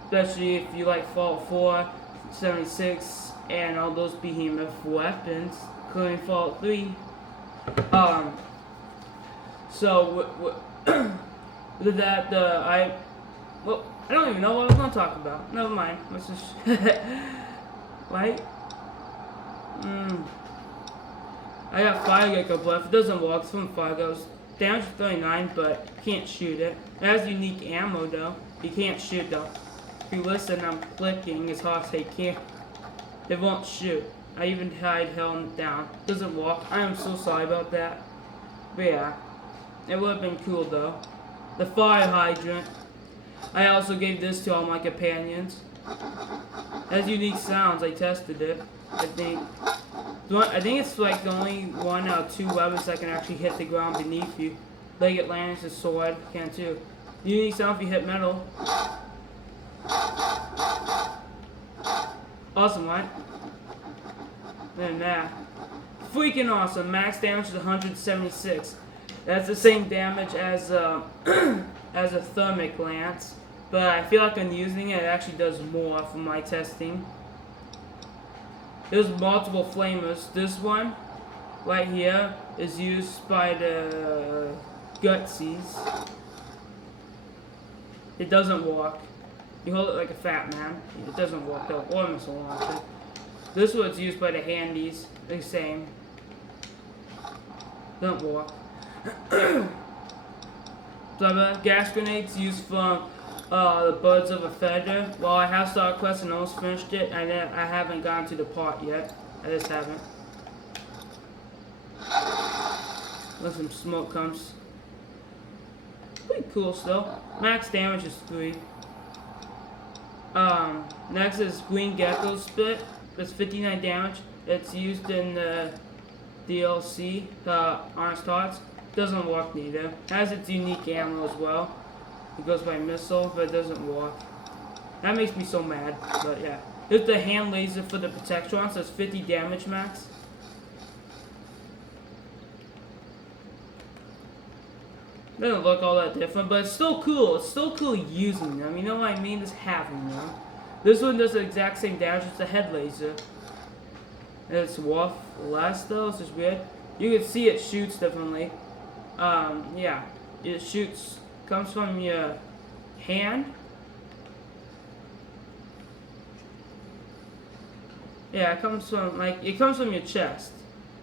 especially if you like Fallout 4, 76, and all those behemoth weapons. including Fallout 3. So with that, I don't even know what I was gonna talk about. Never mind. Let's just right. I got Fire Gecko left. It doesn't work. It's from Fargo's. Damage 39, but can't shoot it. It has unique ammo though. You can't shoot though. If you listen, I'm clicking as hard as I can. It won't shoot. I even tried held down. Doesn't work. I am so sorry about that. But yeah, it would have been cool though. The fire hydrant. I also gave this to all my companions. It has unique sounds. I tested it. I think it's like the only 1 out of 2 weapons that can actually hit the ground beneath you. Like Atlantis' sword can too. Unique sound if you hit metal. Awesome, right? And that. Freaking awesome. Max damage is 176. That's the same damage as as a thermic lance. But I feel like when using it, it actually does more from my testing. There's multiple flamers. This one, right here, is used by the Gutsies. It doesn't work. You hold it like a fat man. It doesn't work though. Or missile launcher. This one's used by the Handies. The same. Don't work. So gas grenades used from the Birds of a Feather. Well, I have started quest and almost finished it, and I haven't gotten to the part yet. I just haven't. When some smoke comes. Pretty cool still. Max damage is 3. Next is Green Gecko Spit. It's 59 damage. It's used in the DLC, the Honest Hearts. Doesn't work neither. Has its unique ammo as well. It goes by missile, but it doesn't work. That makes me so mad, but yeah. There's the hand laser for the Protectron, so it's 50 damage max. Doesn't look all that different, but it's still cool. It's still cool using them. You know what I mean? Just having them. This one does the exact same damage. It's a head laser. And it's worth less though. It's just weird. You can see it shoots differently. Yeah. It shoots. Comes from your hand. Yeah, it comes from your chest.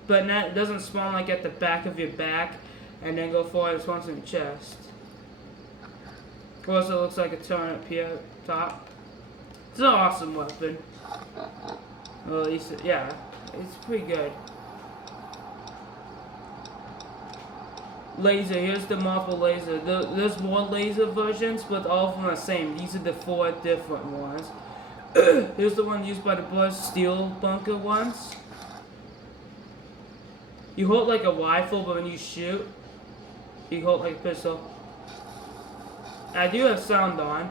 But it doesn't spawn like at the back of your back and then go forward. It spawns in your chest. Of course, it looks like a turn up here top. It's an awesome weapon. Well, at least, yeah, it's pretty good. Laser, here's the multiple laser. There's more laser versions, but all of them are the same. These are the 4 different ones. Here's the one used by the Blood Steel Bunker ones. You hold like a rifle, but when you shoot, you hold like a pistol. I do have sound on.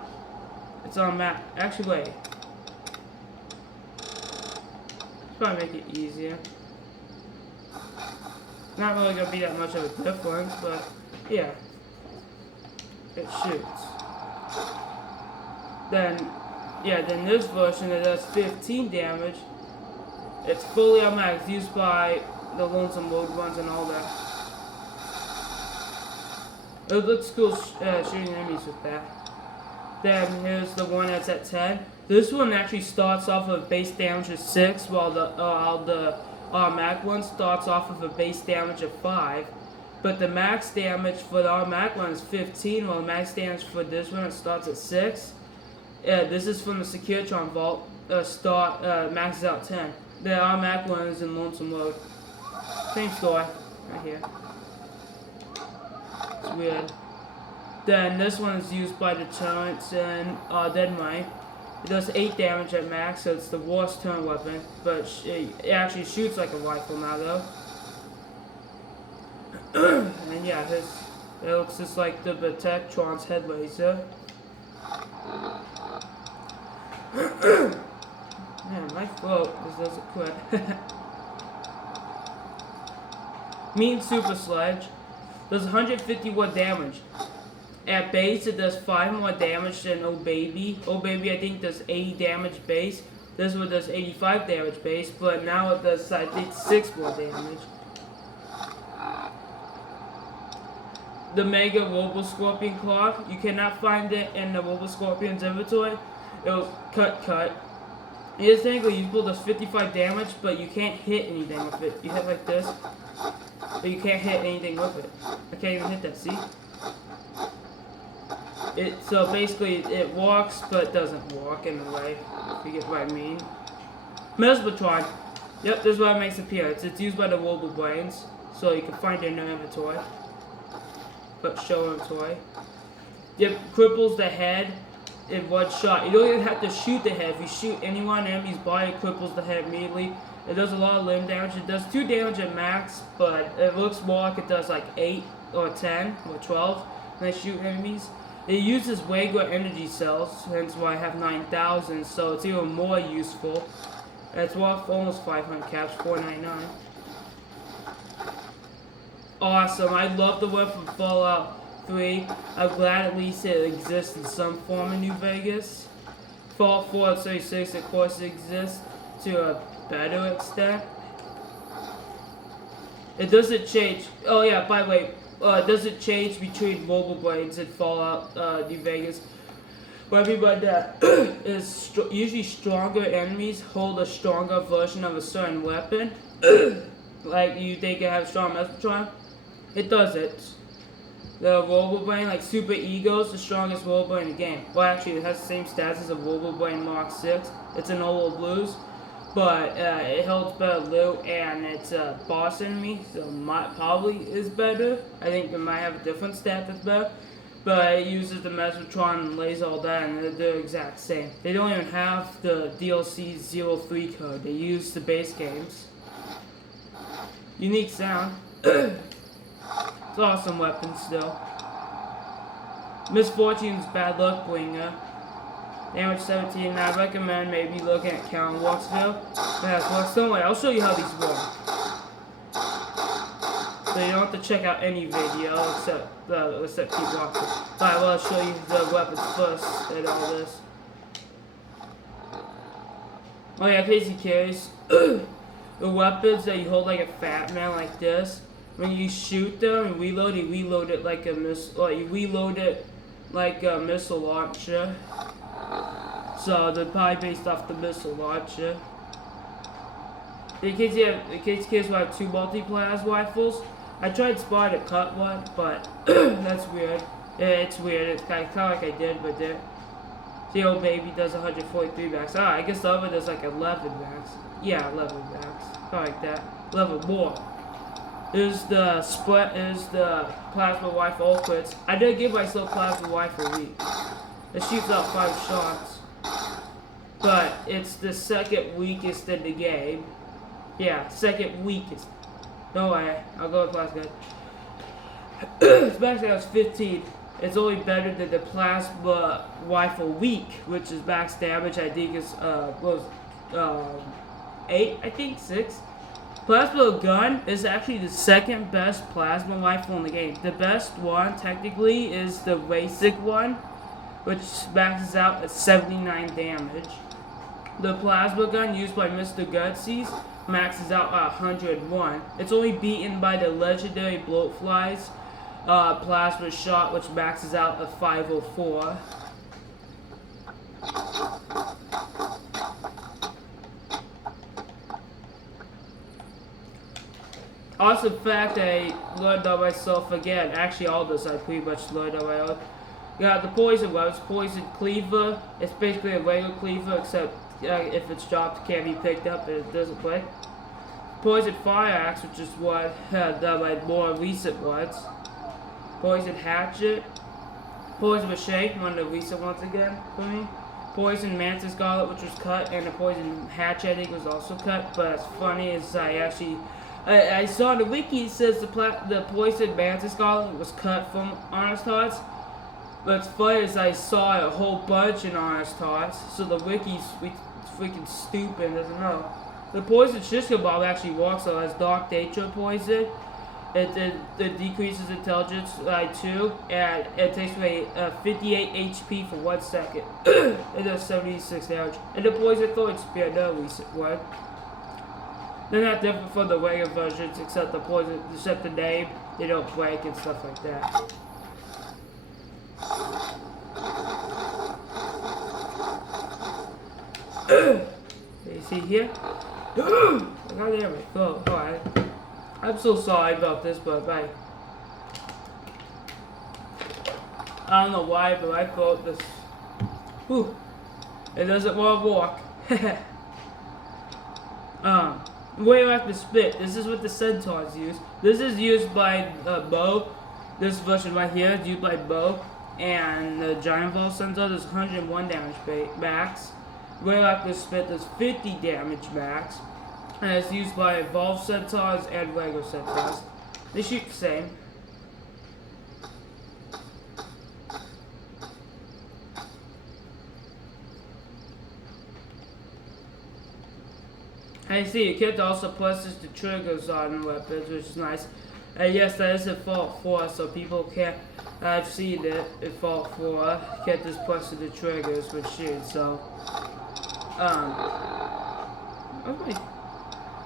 It's on map. Actually, wait. Probably make it easier. Not really gonna be that much of a difference, but yeah. It shoots. Then this version it does 15 damage. It's fully automatic. It's used by the Lonesome Road ones and all that. It looks cool shooting enemies with that. Then here's the one that's at 10. This one actually starts off with base damage of 6, while the automatic one starts off with a base damage of 5. But the max damage for the automatic one is 15, while the max damage for this one it starts at 6. This is from the Securitron Vault. Maxes out 10. The automatic one is in Lonesome Road. Same story, right here. It's weird. Then this one is used by the turrets and Dead Mine. It does 8 damage at max, so it's the worst turret weapon. But it actually shoots like a rifle now, though. And yeah, it looks just like the Protectron's head laser. Man, my throat doesn't quit. Mean Super Sledge does 151 damage. At base, it does 5 more damage than Oh Baby. Oh Baby, I think, does 80 damage base. This one does 85 damage base, but now it does, I think, 6 more damage. The Mega Robo Scorpion Claw, you cannot find it in the Robo Scorpion's inventory. It was cut. It is useful, does 55 damage, but you can't hit anything with it. You hit like this, but you can't hit anything with it. I can't even hit that, see? So basically, it walks, but doesn't walk in a way, if you get what I mean. Mesotron. Yep, this is what it makes appear. It's used by the Robo Brains, so you can find it in the inventory. But show inventory. Yep, cripples the head in one shot. You don't even have to shoot the head. If you shoot anyone, enemy's body, it cripples the head immediately. It does a lot of limb damage. It does 2 damage at max, but it looks more like it does like 8 or 10 or 12 when I shoot enemies. It uses regular energy cells, hence why I have 9,000, so it's even more useful. And it's worth almost 500 caps, $4.99. Awesome, I love the one from Fallout 3. I'm glad at least it exists in some form in New Vegas. Fallout 4 and 36, of course, exists to a better extent. It doesn't change. Oh yeah, by the way, it doesn't change between Robo Brains and Fallout New Vegas. What I mean by that is usually stronger enemies hold a stronger version of a certain weapon. Like you think it has strong Mesotron. It doesn't. The Robo Brain, like Super Ego, is the strongest Robo Brain in the game. Well, actually, it has the same stats as a Robo Brain Mark 6. It's an Olo Blues, but it holds better loot, and it's a boss enemy, so probably is better. I think it might have a different stat that's better, but it uses the Mesotron and lays all that, and they're the exact same. They don't even have the DLC 03 code. They use the base games. Unique sound. It's an awesome weapon still. Misfortune's Bad Luck Bringer. Damage 17. I recommend maybe looking at Count Walksville. Don't worry, I'll show you how these work. So you don't have to check out any video except keep watching. Alright, well, I'll show you the weapons first and all this. Oh yeah, crazy case. The weapons that you hold like a fat man like this. When you shoot them and reload, you reload it like a missile launcher. So they're probably based off the missile launcher. In case you have 2 multi-plasma rifles, I tried Spy to cut one, but that's weird. Yeah, it's weird. It's kind of like I did, but there. See, old baby does 143 max. Ah, I guess the other does like 11 max. Yeah, 11 max. Probably like that. 11 more. Is the plasma rifle quits. I did give myself plasma rifle weak. It shoots out 5 shots, but it's the second weakest in the game. Yeah, second weakest. No way. I'll go with plasma. Its max damage 15. It's only better than the plasma rifle weak, which is max damage. I think is 8. I think 6. Plasma gun is actually the second best plasma rifle in the game. The best one, technically, is the basic one, which maxes out at 79 damage. The plasma gun used by Mr. Gutsies maxes out at 101. It's only beaten by the legendary Bloatfly's plasma shot, which maxes out at 504. Awesome fact I learned on myself again. Actually, all this I pretty much learned on my own. You got the poison weapons. Poison cleaver. It's basically a regular cleaver, except if it's dropped, it can't be picked up and it doesn't play. Poison fire axe, which is what my more recent ones. Poison hatchet. Poison machete, one of the recent ones again for me. Poison mantis gauntlet, which was cut, and the poison hatchet I think was also cut. But it's funny is I saw the wiki, it says the poison mantis gauntlet was cut from Honest Hearts. But it's funny is I saw a whole bunch in Honest Hearts, so the wiki's freaking stupid, doesn't know. The poison shish kebab actually works, so it has dark nature poison. It decreases intelligence by 2, and it takes away 58 HP for 1 second. It does 76 damage. And the poison throwing spear, no recent one. They're not different from the regular versions, except the name. They don't break and stuff like that. You see here? Oh, there we go. Alright. I'm so sorry about this, but I don't know why, but I thought this. Whew. It doesn't want to walk. Radioactive spit. This is what the centaurs use. This is used by Bo. This version right here is used by Bo. And the giant ball centaur does 101 damage max. Radioactive spit does 50 damage max. And it's used by evolved centaurs and regular centaurs. They shoot the same. And you see, you can also presses the triggers on weapons, which is nice. And yes, that is default 4, so people can't. I've seen it default 4. Can't just press the triggers with shoot. So, okay.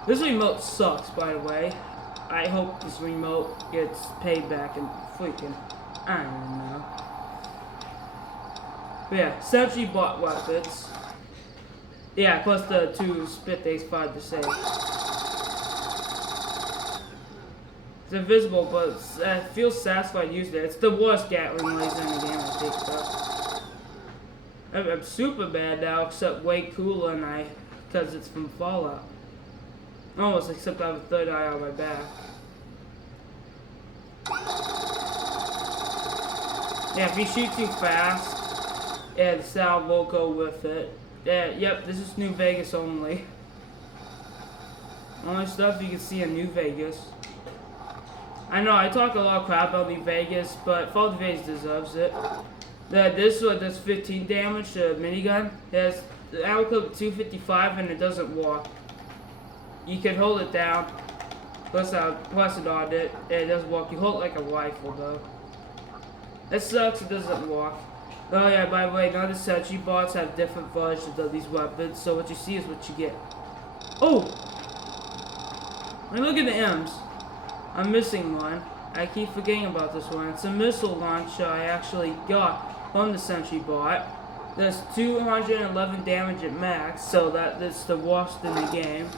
This remote sucks, by the way. I hope this remote gets paid back and freaking, I don't know. But yeah, Sentry bought weapons. Yeah, plus the 2 spit things 5 to save. It's invisible, but it feels satisfying using it. It's the worst Gatling laser in the game, I think, though. I'm super bad now, except way cooler than because it's from Fallout. Almost, except I have a third eye on my back. Yeah, if you shoot too fast, yeah, the sound won't go with it. Yeah, yep, this is New Vegas only. Only stuff you can see in New Vegas. I know, I talk a lot of crap about New Vegas, but Fallout New Vegas deserves it. This one does 15 damage, the minigun. It has the ammo clip 255 and it doesn't walk. You can hold it down, press it on it, and it doesn't walk. You hold it like a rifle though. That sucks, it doesn't walk. Oh yeah, by the way, none of the Sentry bots have different versions of these weapons, so what you see is what you get. Oh! I mean, look at the M's. I'm missing one. I keep forgetting about this one. It's a missile launcher I actually got from the Sentry bot. Does 211 damage at max, so that's the worst in the game.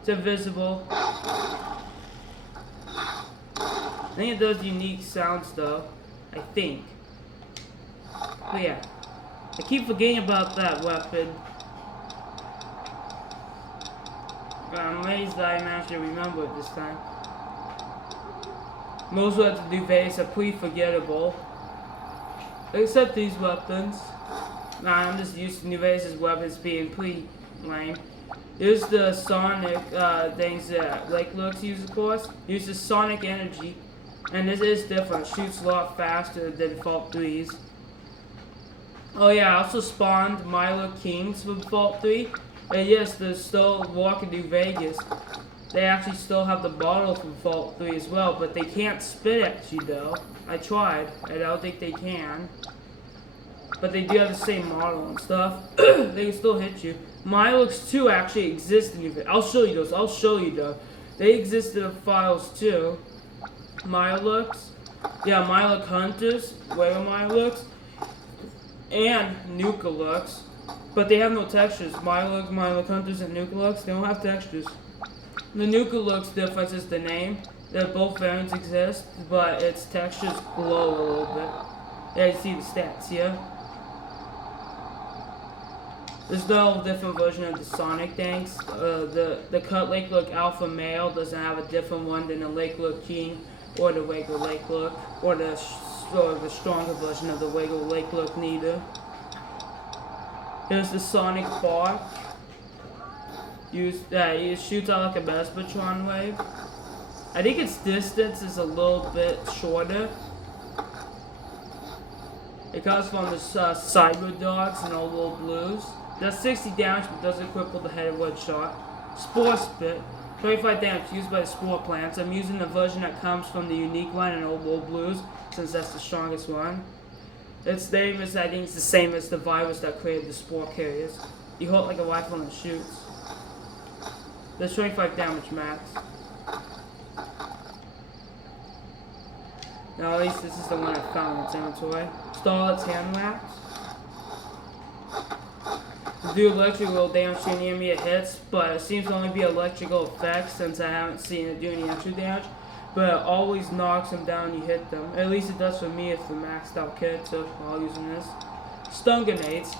It's invisible. I think it does unique sounds though. I think. But yeah, I keep forgetting about that weapon. But I'm amazed that I managed to remember it this time. Most weapons in New Vegas are pretty forgettable. Except these weapons. Nah, I'm just used to New Vegas' weapons being pretty lame. Here's the sonic things that Lake Lurks use, of course. Uses sonic energy. And this is different. Shoots a lot faster than Fallout 3's. Oh yeah, I also spawned Milo Kings from Fallout 3. And yes, they're still walking New Vegas. They actually still have the bottle from Fallout 3 as well, but they can't spit at you though. I tried, and I don't think they can. But they do have the same model and stuff. They can still hit you. Milux 2 actually exists in New Vegas. I'll show you those. I'll show you though. They exist in the files too. Milux. Yeah, Milux Hunters. Where are Milux? And Nukalux. But they have no textures. Milux, Milux Hunters, and Nukalux, they don't have textures. The Nukalux difference is the name. That both variants exist, but its textures glow a little bit. Yeah, you see the stats here. There's no different version of the Sonic tanks. The Cut Lake Look Alpha Male doesn't have a different one than the Lake Look King or the Wiggle Lake Look or the stronger version of the Wiggle Lake Look neither. Here's the Sonic Bar. It shoots out like a Mesmetron wave. I think its distance is a little bit shorter. It comes from the Cyber Dogs and Old Blues. Does 60 damage but doesn't cripple the head in one shot. Spore Spit. 25 damage used by the Spore plants. I'm using the version that comes from the unique line in Old World Blues, since that's the strongest one. Its name is, I think it's the same as the virus that created the Spore carriers. You hold like a rifle and it shoots. There's 25 damage max. Now at least this is the one I found in its inventory. Starlet's hand wax. Do electrical damage to any enemy it hits, but it seems to only be electrical effects since I haven't seen it do any extra damage. But it always knocks them down when you hit them. At least it does for me if the maxed out kit, so while using this. Stun grenades.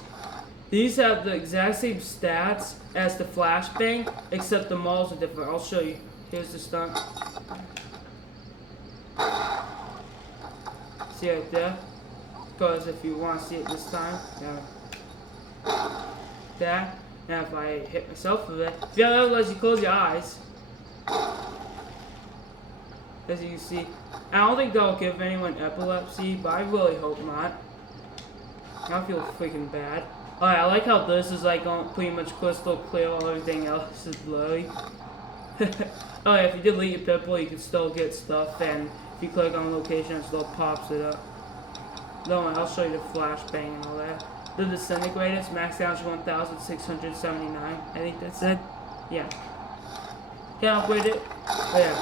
These have the exact same stats as the flashbang, except the models are different. I'll show you. Here's the stun. See right there? Because if you want to see it this time, yeah. That. Now if I hit myself with it, if you have lets you close your eyes. As you can see, I don't think they'll give anyone epilepsy, but I really hope not. I feel freaking bad. Alright, I like how this is like pretty much crystal clear while everything else is blurry. Oh yeah, if you delete your pimple, you can still get stuff, and if you click on location, it still pops it up. Don't worry, I'll show you the flashbang and all that. The disintegrators, max damage 1,679. I think that's it. Yeah. Can't upgrade it. Oh, yeah.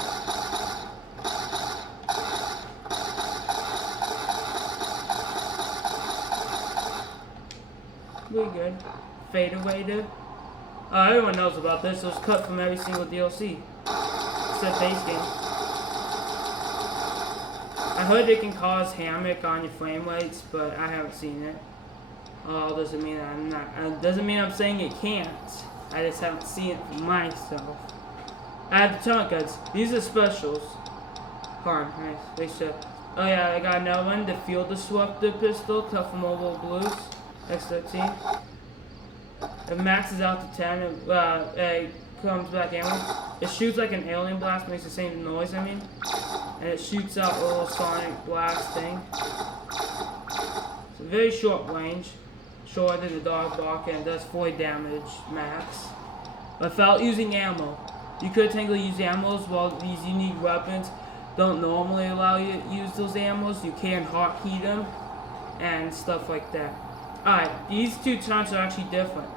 Pretty good. Fadeawader. Everyone knows about this. It was cut from every single DLC. Except base game. I heard it can cause hammock on your frame rates, but I haven't seen it. Doesn't mean I'm not. Doesn't mean I'm saying it can't. I just haven't seen it for myself. I have the tonic guns. These are specials. Hold on, nice. They should. Oh yeah, I got another one. The Field Disruptor pistol, cut from Old World Blues. X13. It maxes out to 10. It comes back in. It shoots like an alien blast, makes the same noise, I mean. And it shoots out a little sonic blast thing. It's a very short range. Shorter than the dog bark, and it does 40 damage max. Without using ammo. You could technically use ammos while these unique weapons don't normally allow you to use those ammos. You can hot heat them and stuff like that. Alright, these two turrets are actually different.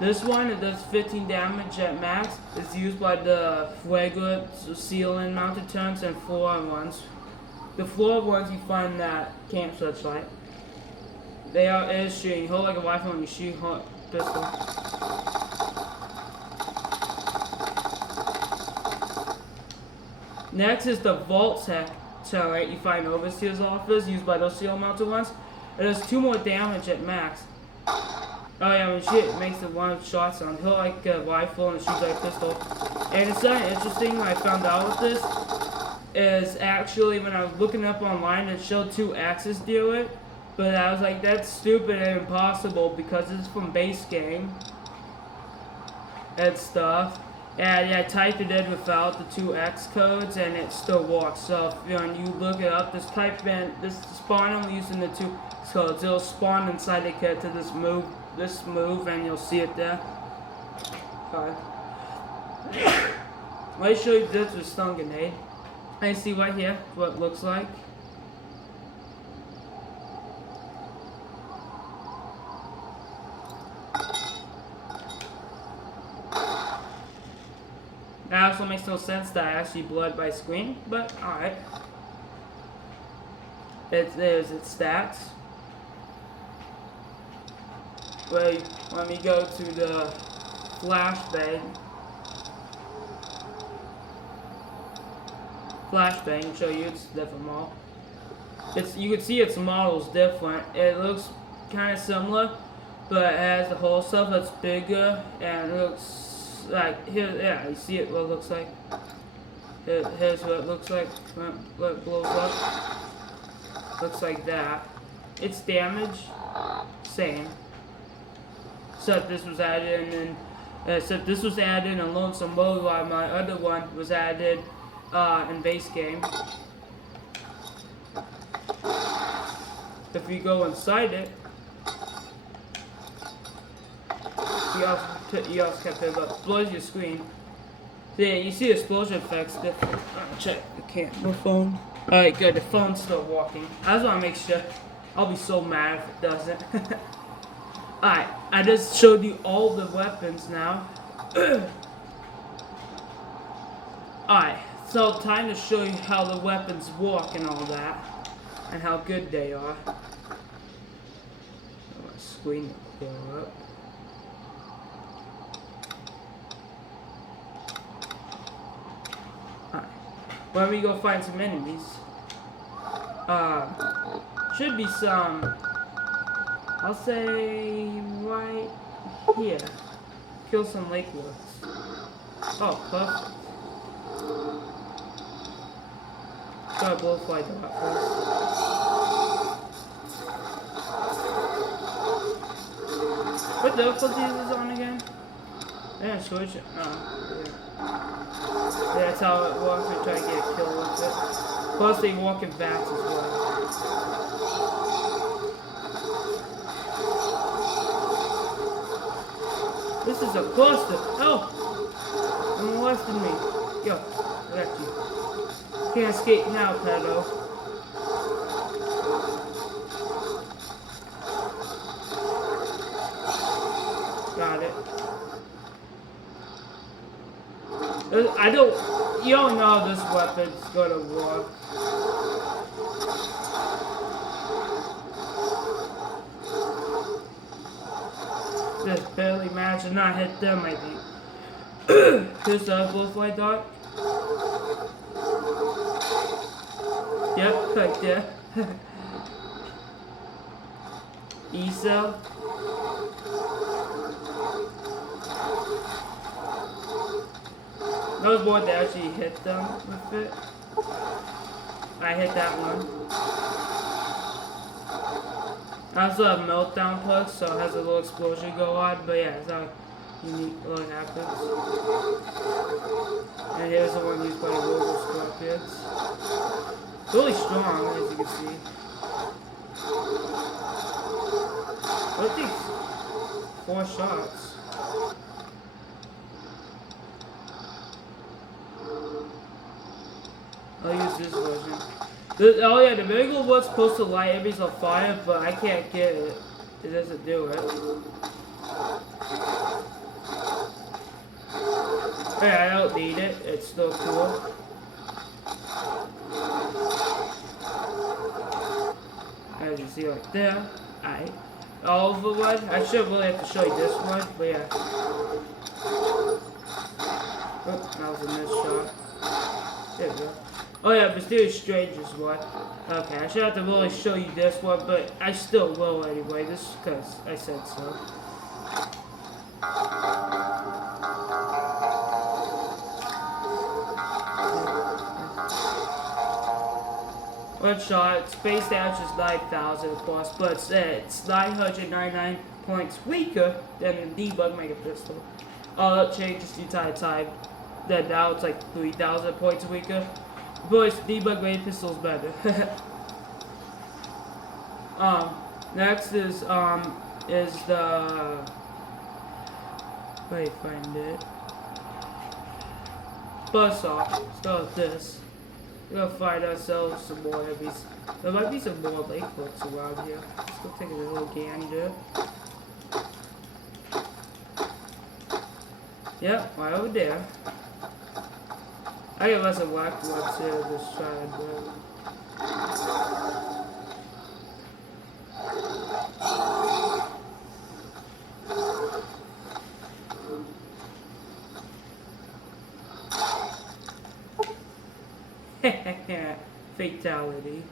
This one, it does 15 damage at max. It's used by the regular ceiling mounted turrets and floor ones. The floor ones you find that camp searchlight. They are is shooting. Hold like a rifle and you shoot pistol. Next is the Vault Tech turret you find in Overseer's office, used by those ceiling mounted ones. It does 2 more damage at max. Oh yeah, when shit, it makes the one shot sound. He'll like a rifle and shoots like a pistol. And it's something interesting I found out with this is actually when I was looking up online, it showed 2 axes do it. But I was like, that's stupid and impossible because it's from base game and stuff. And I typed it in without the 2 X codes and it still works. So if when you look it up, just type in this spawn I'm using the 2 X codes. It'll spawn inside the kit to this move and you'll see it there. Okay. Let me show you this with stun grenade. And see right here what it looks like. That also makes no sense that I actually blurred by screen, but alright. There's its stats. Wait, let me go to the flashbang. Flashbang and show you its different model. You can see its model's different. It looks kind of similar, but it has the whole stuff that's bigger and it looks like here. Yeah, you see it. What it looks like. Here's what it looks like. What it blows up. Looks like that. Its damage, same. Except this was added in. Except this was added in Lonesome Mode, while my other one was added in base game. If you go inside it, you also can pick up. Blows your screen. So yeah, you see explosion effects different. Check the camera phone. Alright, good. The phone's still walking. I just want to make sure. I'll be so mad if it doesn't. Alright, I just showed you all the weapons now. Alright, so time to show you how the weapons walk and all that. And how good they are. My screen will clear up. Alright, why don't we go find some enemies? Should be some, I'll say right here. Kill some lake lords. Oh, perfect. Got a blowfly dot first. What difficulty is this on again? Yeah, switch it. Oh, yeah. That's how it works. We try to get a kill with it. Plus, they walk in bats as well. This is a cluster. Oh! You're molesting me. Yo, I got you. Can't escape now, pedo. Got it. You don't know this weapon's gonna work. Just barely managed to not hit them, I think. Here's the blowfly dart. Yep, right there. E-cell. Those boys that actually hit them with it. I hit that one. I also have meltdown plus, so it has a little explosion go on, but yeah, it's how unique what happens. And here's the one used by the Robo Scorpions. It's really strong, as you can see. I think 4 shots. I'll use this version. Oh yeah, the regular one's supposed to light enemies on fire, but I can't get it. It doesn't do it. Yeah, I don't need it. It's still cool. As you see right there. Alright. All of the one. I should really have to show you this one, but yeah. Oh, that was a missed shot. There we go. Oh yeah, Mysterious Strangers one. Okay, I should have to really show you this one, but I still will anyway, this because I said so. One shot, space damage is 9,000 of course, but it's 999 points weaker than the Debug Mega Pistol. That changes the entire time. Then now it's like 3,000 points weaker. But Debug Mega Pistol's better. Next is the wait, find it. Buzzsaw. Start with this. We're gonna find ourselves some more enemies. There might be some more lake lords around here. Let's go take a little gander. Yep, right over there. I get less of black ones here this side, but fatality.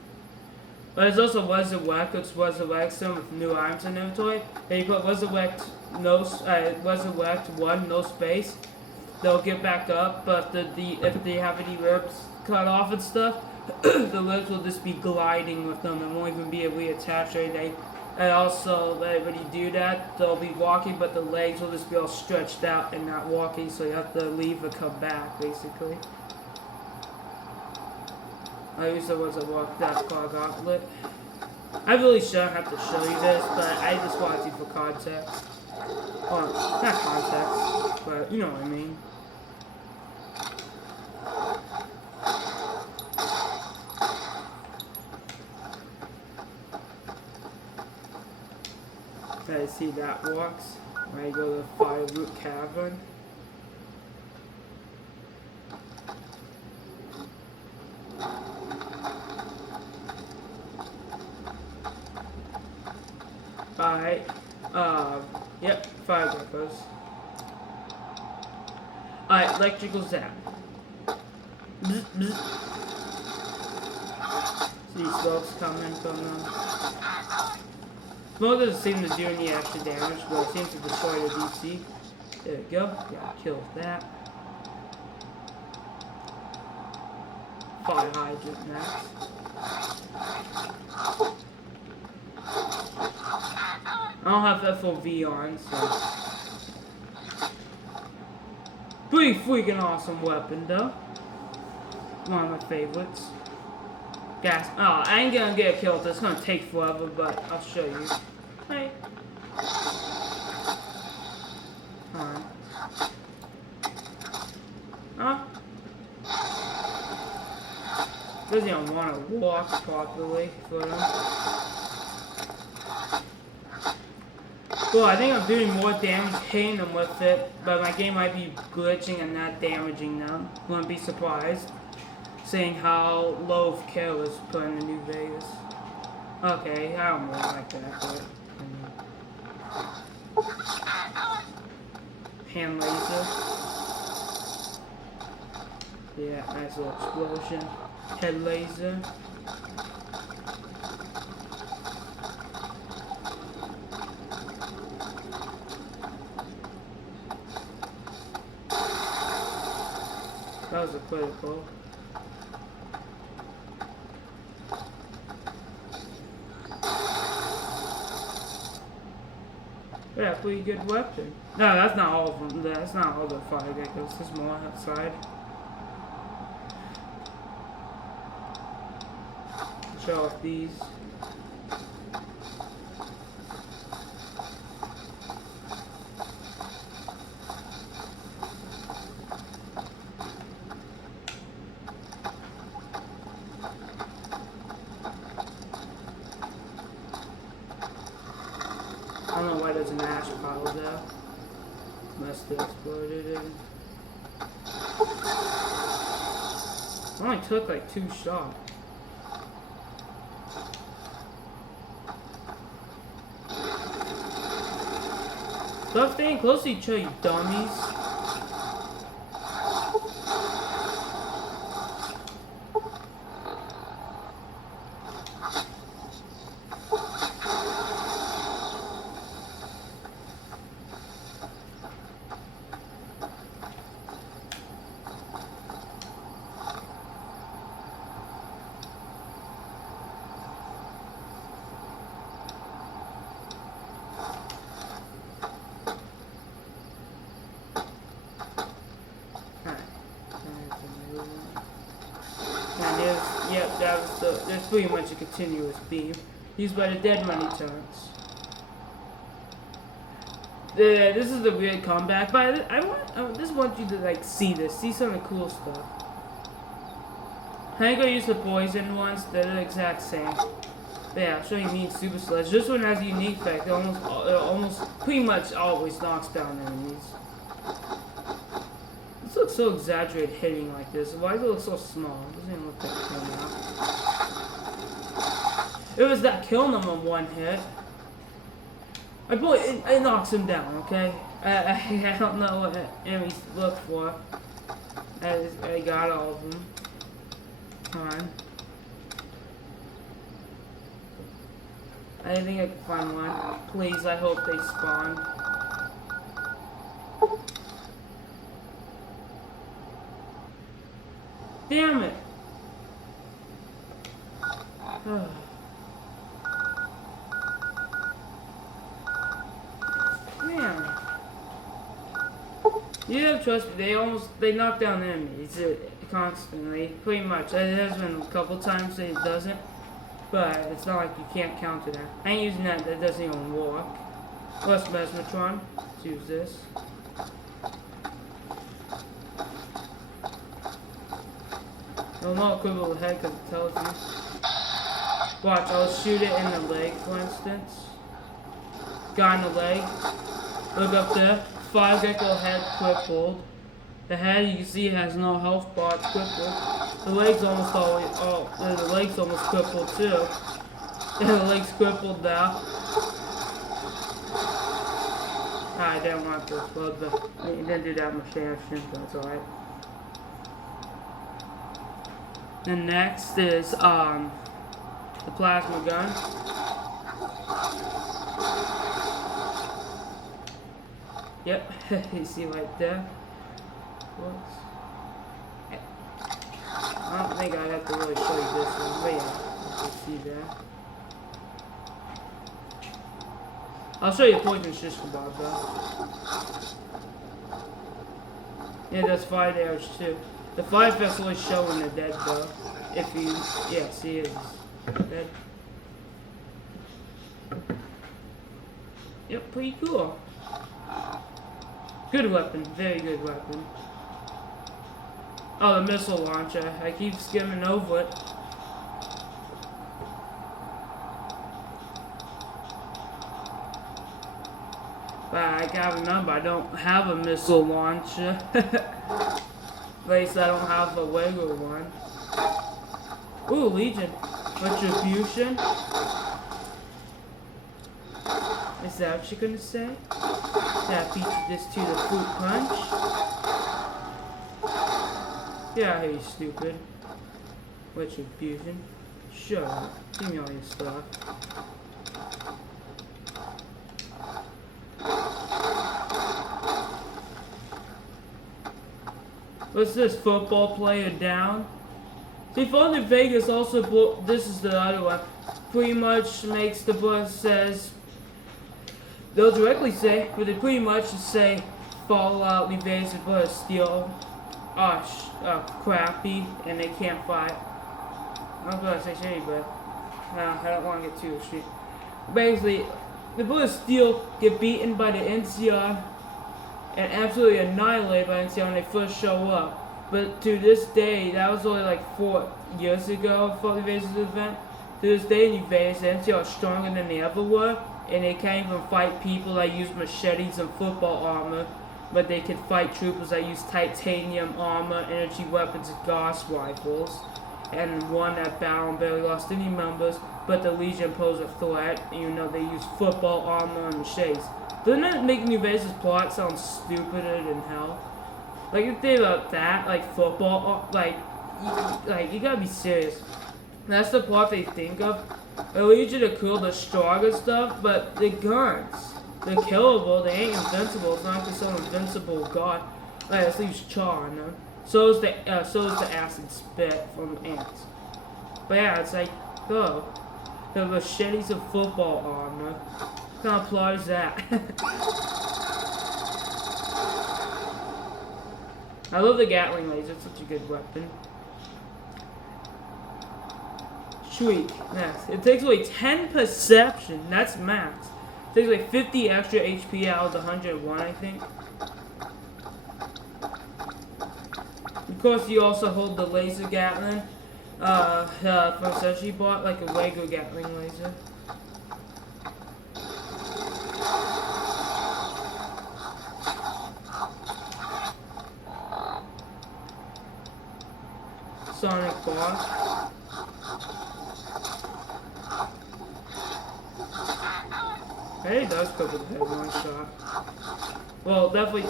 But there's also Resurrect, which resurrects them with new arms in inventory. And you put Resurrect Resurrect 1, no space. They'll get back up, but if they have any ribs cut off and stuff, the ribs will just be gliding with them. They won't even be reattached or anything. And also, when you do that, they'll be walking, but the legs will just be all stretched out and not walking, so you have to leave and come back, basically. I use the ones that walk that car gauntlet. I really shouldn't have to show you this, but I just wanted to for context. Well, not context, but you know what I mean. I see that walks. When I go to the Fire Root Cavern. Alright. Yep, fire geckos. Alright, electrical zap. Bzz, bzz. See smokes coming from them. Smoke doesn't seem to do any extra damage, but it seems to destroy the DC. There we go. Yeah, kill that. Fire hydrant next. I don't have FOV on, so. Pretty freaking awesome weapon, though. One of my favorites. Gas. Oh, I ain't gonna get a kill with this. It's gonna take forever, but I'll show you. Hey. Alright. Huh? Doesn't even want to walk properly for them. Well, I think I'm doing more damage hitting them with it, but my game might be glitching and not damaging them. Wouldn't be surprised, seeing how low of kill is put in the New Vegas. Okay, I don't really like that, but... hand laser. Yeah, nice little explosion. Head laser. That was a critical. Yeah, pretty good weapon. No, that's not all of them. That's not all the fire geckos. There's more outside. Show off these. I don't know why there's an ash pile there. Must have exploded in. I only took like 2 shots. Stop staying close to each other, you dummies. Yep, that's pretty much a continuous beam used by the Dead Money turrets. This is the weird comeback, but I just want you to like see some of the cool stuff. I ain't gonna use the poison ones; they're the exact same. But yeah, I'll show you Mean Super Sledge. This one has a unique effect. It almost pretty much always knocks down enemies. This looks so exaggerated hitting like this. Why does it look so small? It doesn't even look that cool now. It was that killing him on 1 hit. It knocks him down, okay? I don't know what enemies look for. I got all of them. Come on. I think I can find one. Please, I hope they spawn. Damn it! Man. Yeah, trust me, they knock down enemies constantly, pretty much. It has been a couple times that it doesn't, but it's not like you can't counter that. I ain't using that doesn't even work. Plus Mesmatron, let's use this. No, not equivalent with head because it tells you. Watch, I'll shoot it in the leg, for instance. Guy in the leg. Look up there. 5 gecko head crippled. The head you can see has no health bar, it's crippled. The legs almost the legs almost crippled too. Yeah, the legs crippled now. I didn't want to explode, but it didn't do that much damage, but that's alright. And next is the plasma gun. Yep, you see right there. Whoops. I don't think I have to really show you this one, but yeah, you can see that. I'll show you poison shish kebab though. Yeah, there's 5 arrows too. The 5 vessel is showing the dead though. If you, yeah, see it's dead. Yep, pretty cool. Good weapon, very good weapon. Oh, the missile launcher. I keep skimming over it. But I gotta remember, I don't have a missile launcher. At least I don't have a regular one. Ooh, Legion. Retribution. Is that what you're gonna say? That beats this to the fruit punch. Yeah, hey, stupid. Retribution. Shut up. Give me all your stuff. What's this? Football player down? See, Fun in Vegas also this is the other one. Pretty much makes the bus says they'll directly say, but they pretty much just say Fallout New Vegas but steal crappy and they can't fight. I'm not gonna say shitty, but I don't want to get too extreme. Basically, the Bullets Steel get beaten by the NCR and absolutely annihilated by NCR when they first show up. But to this day, that was only like 4 years ago for the Vegas event. To this day in New Vegas, the NCR are stronger than they ever were, and they can't even fight people that use machetes and football armor, but they can fight troopers that use titanium armor, energy weapons, and gas rifles. And won that battle and barely lost any members, but the Legion pose a threat, even though they use football armor and machetes. Doesn't that make New Vegas' plot sound stupider than hell? Like, you think about that, like football, like you gotta be serious. That's the plot they think of. The Legion are cool, they're strong and stuff, but the guns, they're killable, they ain't invincible. It's not like some invincible god. Like, this leaves char on them. So is the acid spit from ants. But yeah, it's like, oh, the machetes of football armor. What kind of plot is that? I love the Gatling laser, it's such a good weapon. Shriek, next. It takes away 10 perception, that's max. It takes away 50 extra HP out of the 101, I think. Of course, you also hold the laser Gatling from Sushi bought, like a regular Gatling laser. Sonic boss. Hey, it does cook with the head one shot. Well, definitely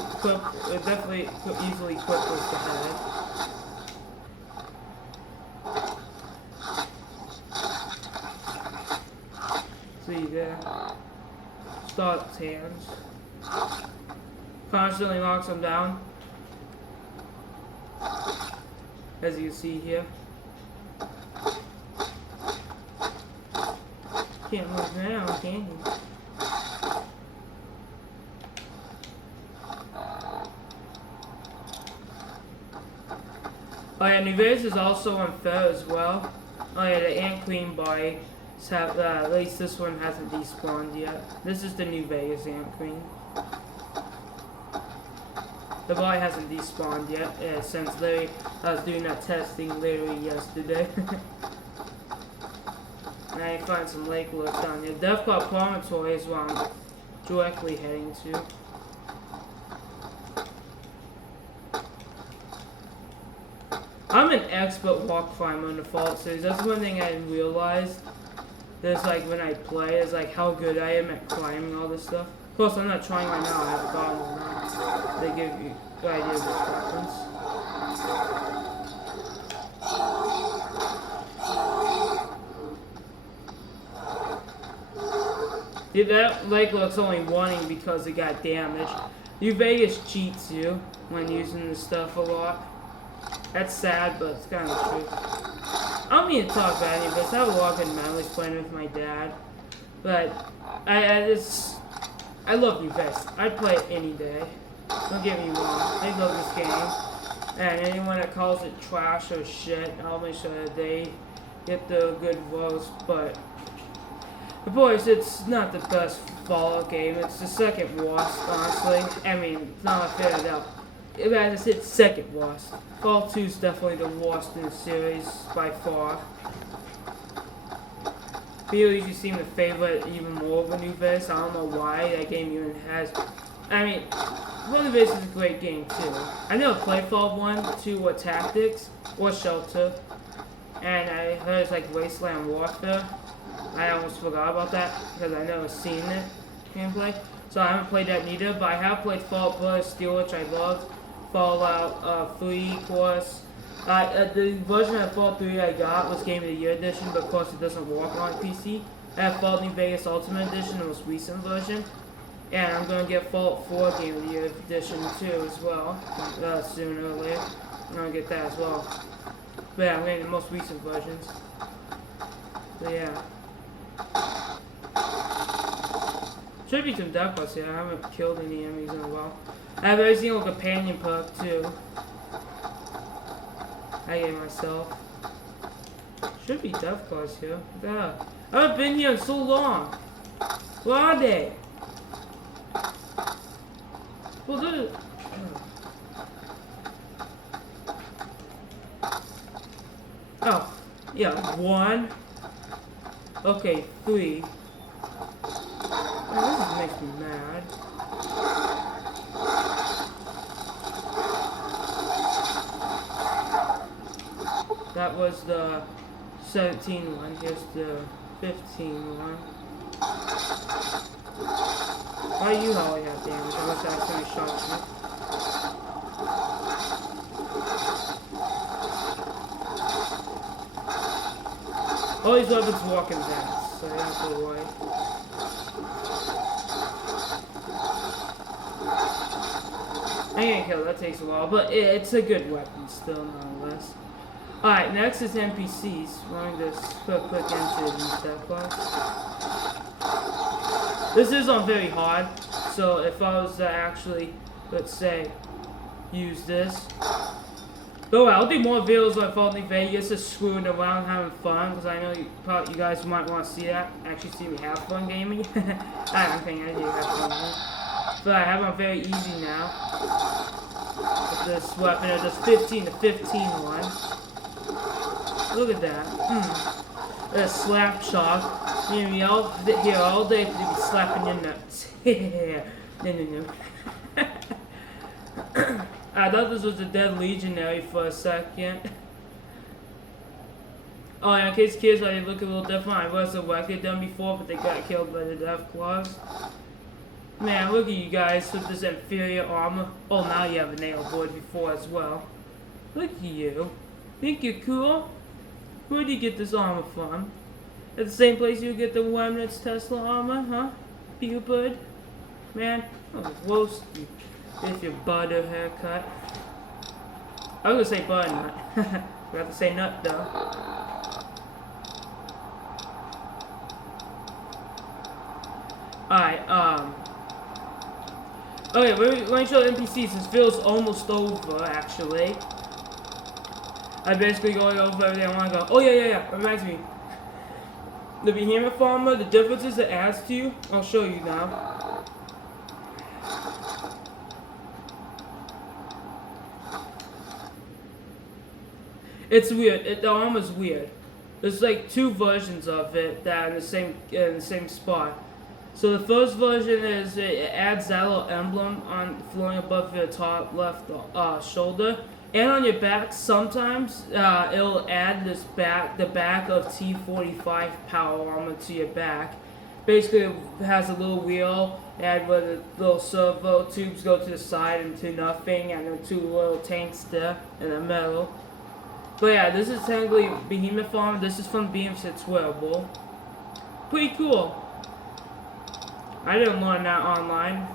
easily quick with the head. See there. Starts hands. Constantly knocks him down. As you can see here. Can't move now, can you? Oh yeah, New Vegas is also unfair as well. Oh yeah, the Ant Queen body have, at least this one hasn't despawned yet. This is the New Vegas Ant Queen. The body hasn't despawned yet, since I was doing that testing literally yesterday. And I find some lake looks down here. Death Claw Promontory is what I'm directly heading to. I'm an expert rock climber in the Fallout series. That's one thing I realized. There's like when I play, is like how good I am at climbing all this stuff. Of course, I'm not trying right now. I have a goggles now. They give you the idea of the preference. Yeah, that lake looks only wanting because it got damaged. New Vegas cheats you when using this stuff a lot. That's sad, but it's kind of true. I don't mean to talk about any of this. I have a lot of good memories playing with my dad. But, I love New Vegas. I'd play it any day. Don't get me wrong. I love this game. And anyone that calls it trash or shit, I'll make sure that they get the good roast. But, of course, it's not the best Fallout game. It's the second worst, honestly. I mean, it's not fair to As I said, second worst. Fallout 2 is definitely the worst in the series by far. People usually seem to favor it even more over New Vegas. I don't know why that game even has. I mean, New Vegas is a great game too. I never played Fallout 1, 2, or Tactics, or Shelter. And I heard it's like Wasteland Warfare. I almost forgot about that because I never seen it gameplay. So I haven't played that neither, but I have played Fallout Blood Steel, which I loved. Fallout 3, of course. The version of Fallout 3 I got was Game of the Year Edition, but of course it doesn't work on PC. I have Fallout New Vegas Ultimate Edition, the most recent version. And I'm going to get Fallout 4 Game of the Year Edition too, as well. Sooner or later. I'm going to get that as well. But yeah, I'm getting the most recent versions. But yeah. Should be some Dark Plus here. I haven't killed any enemies in a while. I have every single companion perk too. I gave myself. Should be Death Claws here. Yeah. I haven't been here in so long. Where are they? Well, they're... Oh. Yeah, 1. Okay, 3. Oh, this makes me mad. That was the 17 one. Here's the 15 one. Why you always have damage? I wish I was gonna shot you. All these weapons walk in vents, so you don't have to worry. I ain't kill, that takes a while, but it's a good weapon still, nonetheless. Alright, next is NPCs. We're going to put a quick into these Death Claws. This is on very hard, so if I was to actually, let's say, use this. Oh, I'll do more videos on Fallout New Vegas, just screwing around, having fun, because I know you guys might want to see that. Actually see me have fun gaming. I don't think I do have fun with it. But I have them very easy now. With this weapon, it does 15 to 15 one. Look at that. A slap shot. You know, here all day to be slapping your nuts. No. I thought this was the Dead Legionary for a second. Oh, and in case kids they look a little different, I was a record done before, but they got killed by the Death Claws. Man, look at you guys with this inferior armor. Oh, now you have a nail board before as well. Look at you. Think you're cool? Where do you get this armor from? At the same place you get the Remnants Tesla armor, huh? Buford? Man, I'll roast you with your butter haircut. I was gonna say butter nut. Forgot to say nut though. Alright, okay, let me show the NPCs. This video's almost over, actually. I basically going over everything I want to go. Oh, yeah. It reminds me. The Behemoth Farmer, the differences it adds to you, I'll show you now. It's weird. The armor's weird. There's like 2 versions of it that are in the same spot. So the first version is it adds that little emblem on floating above your top left shoulder, and on your back. Sometimes it'll add the back of T45 power armor to your back. Basically, it has a little wheel and where the little servo tubes go to the side into nothing, and the two little tanks there in the middle. But yeah, this is technically Behemoth armor. This is from BM6 Wearable. Pretty cool. I didn't learn that online.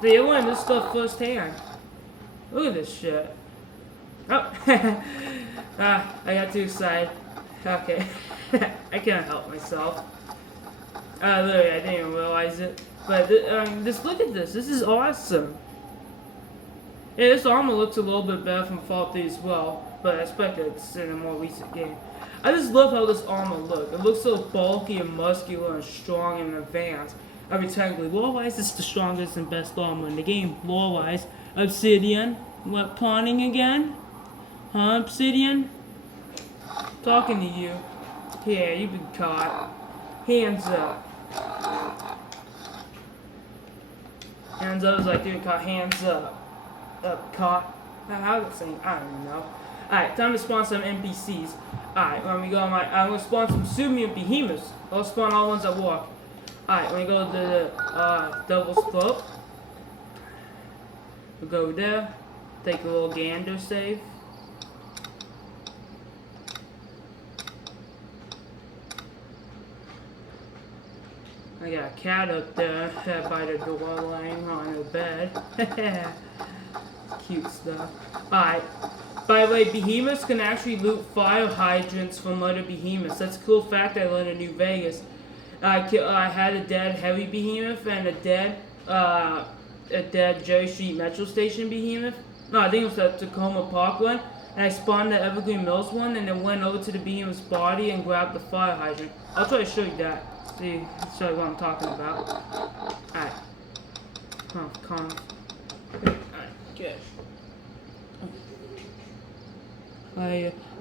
So you learn this stuff firsthand. Look at this shit. Oh, I got too excited. Okay, I can't help myself. Literally, I didn't even realize it. But just look at this. This is awesome. Yeah, this armor looks a little bit better from Fallout 3 as well, but I expect it's in a more recent game. I just love how this armor looks. It looks so bulky and muscular and strong and advanced. Every technically, lore-wise, this is the strongest and best armor in the game. Lore-wise, Obsidian, what, pawning again? Huh, Obsidian? Talking to you. Yeah, you've been caught. Hands up. Hands up is like doing caught. Hands up. Caught. How's it saying? I don't know. Alright, time to spawn some NPCs. Alright, when we go on I'm gonna spawn some Sumium Behemoths. I'll spawn all ones that walk. Alright, when we go to the Devil's Throat. We'll go there. Take a little gander save. I got a cat up there by the door laying on the bed. Cute stuff. Alright. By the way, behemoths can actually loot fire hydrants from other behemoths. That's a cool fact I learned in New Vegas. I had a dead heavy behemoth and a dead Jerry Street Metro Station behemoth. No, I think it was the Tacoma Park one. And I spawned the Evergreen Mills one and then went over to the behemoth's body and grabbed the fire hydrant. I'll try to show you that. Show you what I'm talking about. Alright. Come. Alright, good.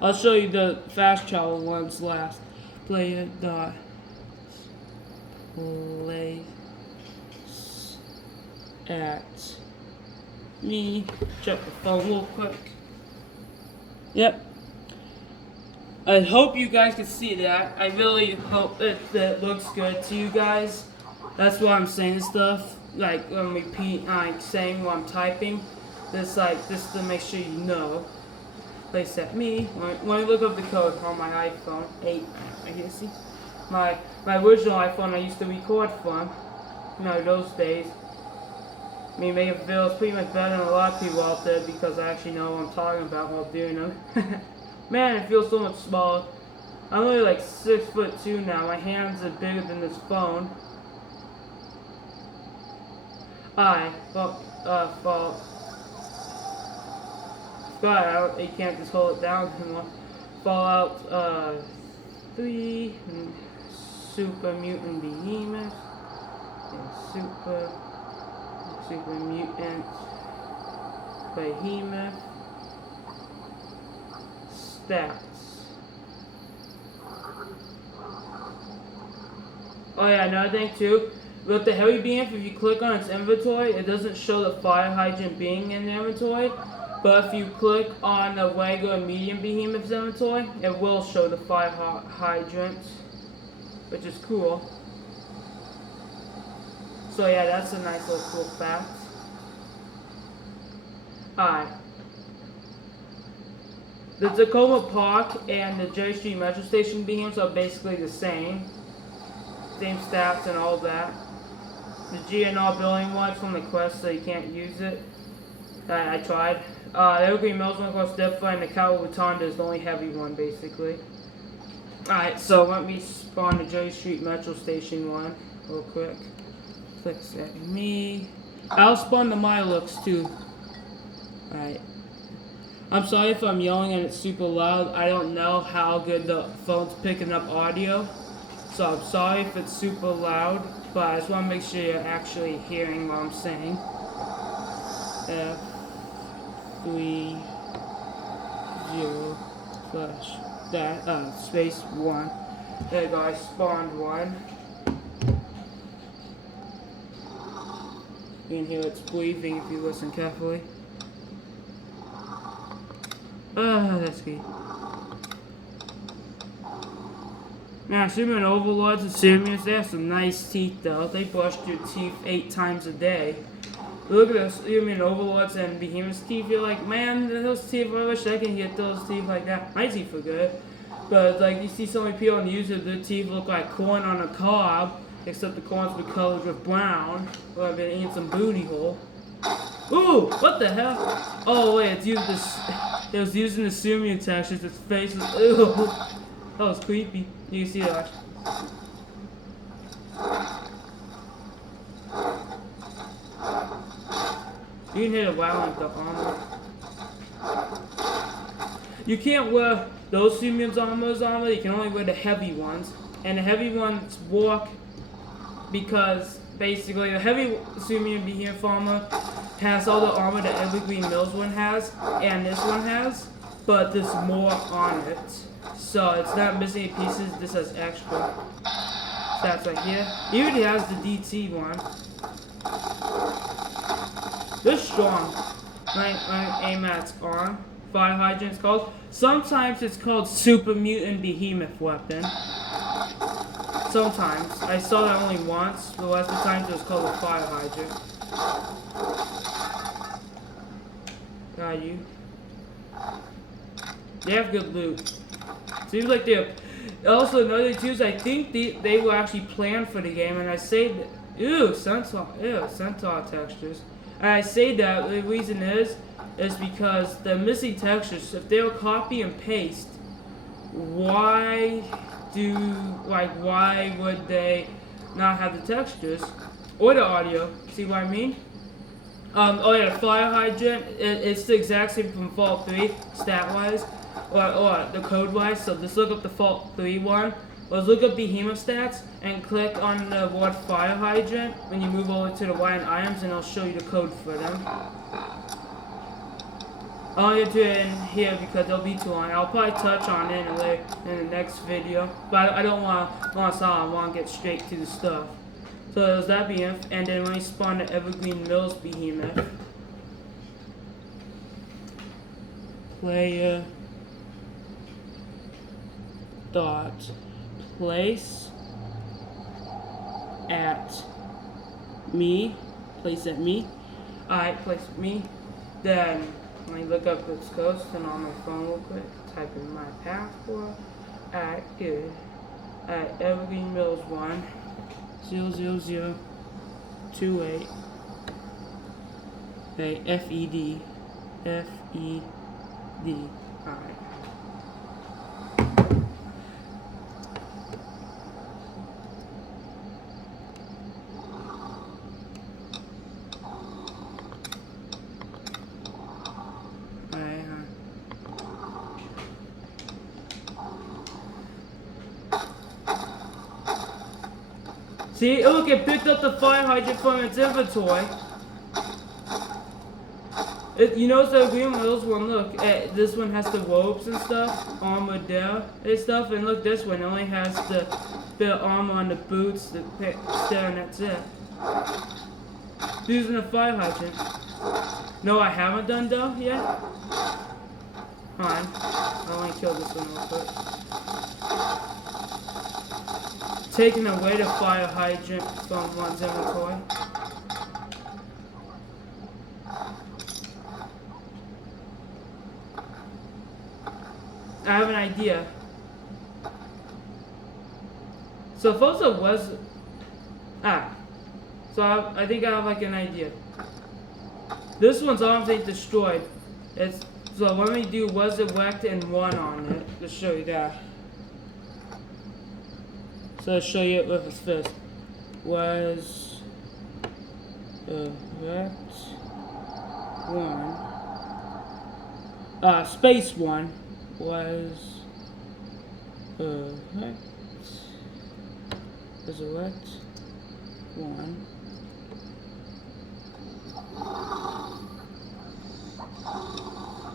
I'll show you the fast travel ones last. Player dot play at me. Check the phone real quick. Yep. I hope you guys can see that. I really hope that looks good to you guys. That's why I'm saying stuff. Like when saying what I'm typing. Just to make sure you know. Place at me. When I look up the code on my iPhone 8, I can see my original iPhone I used to record from. You know, those days. I mean, making videos pretty much better than a lot of people out there because I actually know what I'm talking about while doing them. Man, it feels so much smaller. I'm only like 6'2" now. My hands are bigger than this phone. God, you can't just hold it down anymore. Fallout 3, Super Mutant Behemoth, and Super Mutant Behemoth stats. Oh yeah, another thing too. With the heavy behemoth, if you click on its inventory, it doesn't show the fire hydrant being in the inventory. But if you click on the regular medium behemoth's inventory, it will show the fire hydrant, which is cool. So yeah, that's a nice little cool fact. Alright. The Tacoma Park and the J Street Metro Station behemoths are basically the same. Same stats and all that. The GNR building one's from the quest, so you can't use it. I tried. The Evergreen Mills one goes different, and the Cowboy Rotunda is the only heavy one, basically. Alright, so let me spawn the J Street Metro Station one real quick. Clicks at me. I'll spawn the Milux too. Alright. I'm sorry if I'm yelling and it's super loud. I don't know how good the phone's picking up audio. So I'm sorry if it's super loud, but I just want to make sure you're actually hearing what I'm saying. F30 / space 1. There you go, I spawned one. You can hear it's breathing if you listen carefully. Ah, that's good. Now, assuming overlords and Simians, they have some nice teeth though. They brush your teeth 8 times a day. Look at those human overlords and behemoths teeth. You're like, man, those teeth, I wish I could get those teeth like that. My teeth are good. But like you see so many people on YouTube, their teeth look like corn on a cob, except the corn's been colored with brown. Well, I've been eating some booty hole. Ooh, what the hell? Oh wait, it's used this. It was using the Simian textures. Its face is ew. That was creepy. You can see that. You can hit it while with the armor. You can't wear those Simian's armor. You can only wear the heavy ones. And the heavy ones walk because basically the heavy Simian behemoth armor has all the armor that Evergreen Mills one has, and this one has, but there's more on it. So it's not missing any pieces, this has extra. Stats right here. Even it has the DT one. They're strong. My aim at's on. Fire hydrant's called. Sometimes it's called Super Mutant Behemoth Weapon. Sometimes. I saw that only once. The rest of the times it was called a fire hydrant. Got you. They have good loot. Seems like they're... Also, another too is I think they were actually planned for the game, and I say that... Ew, Centaur textures. And I say that the reason is because the missing textures, if they were copy and paste, why would they not have the textures or the audio? See what I mean? Oh yeah, the fire hydrant, it's the exact same from Fallout 3, stat-wise, or the code-wise, so just look up the Fallout 3 one, or look up Behemoth stats, and click on the word fire hydrant when you move over to the Lion items, and it'll show you the code for them. I won't get to it in here because it'll be too long. I'll probably touch on it in the next video, but I don't want to stop. I want to get straight to the stuff. So there's that behemoth, and then when you spawn the Evergreen Mills behemoth, player dot place at me. Alright, place at me. Then let me look up its coast and on my phone real quick. Type in my passport. Alright, good. Alright, Evergreen Mills 1 00028. Okay, FED. Alright. See, look, it picked up the fire hydrant from its inventory. You notice the Green Mills one, look, this one has the ropes and stuff, armor there and stuff, and look, this one only has the armor on the boots, the there, and that's it. Using a fire hydrant. No, I haven't done though yet. Hold on, I want to kill this one real quick. Taking away the fire hydrant from one's inventory. I have an idea. So if also was... So I think I have like an idea. This one's arms ain't destroyed. So when we do was it whacked and one on it, let's show you that. So I'll show you it with his fist. Was wrecked one. Space one was wrecked. Was wrecked one.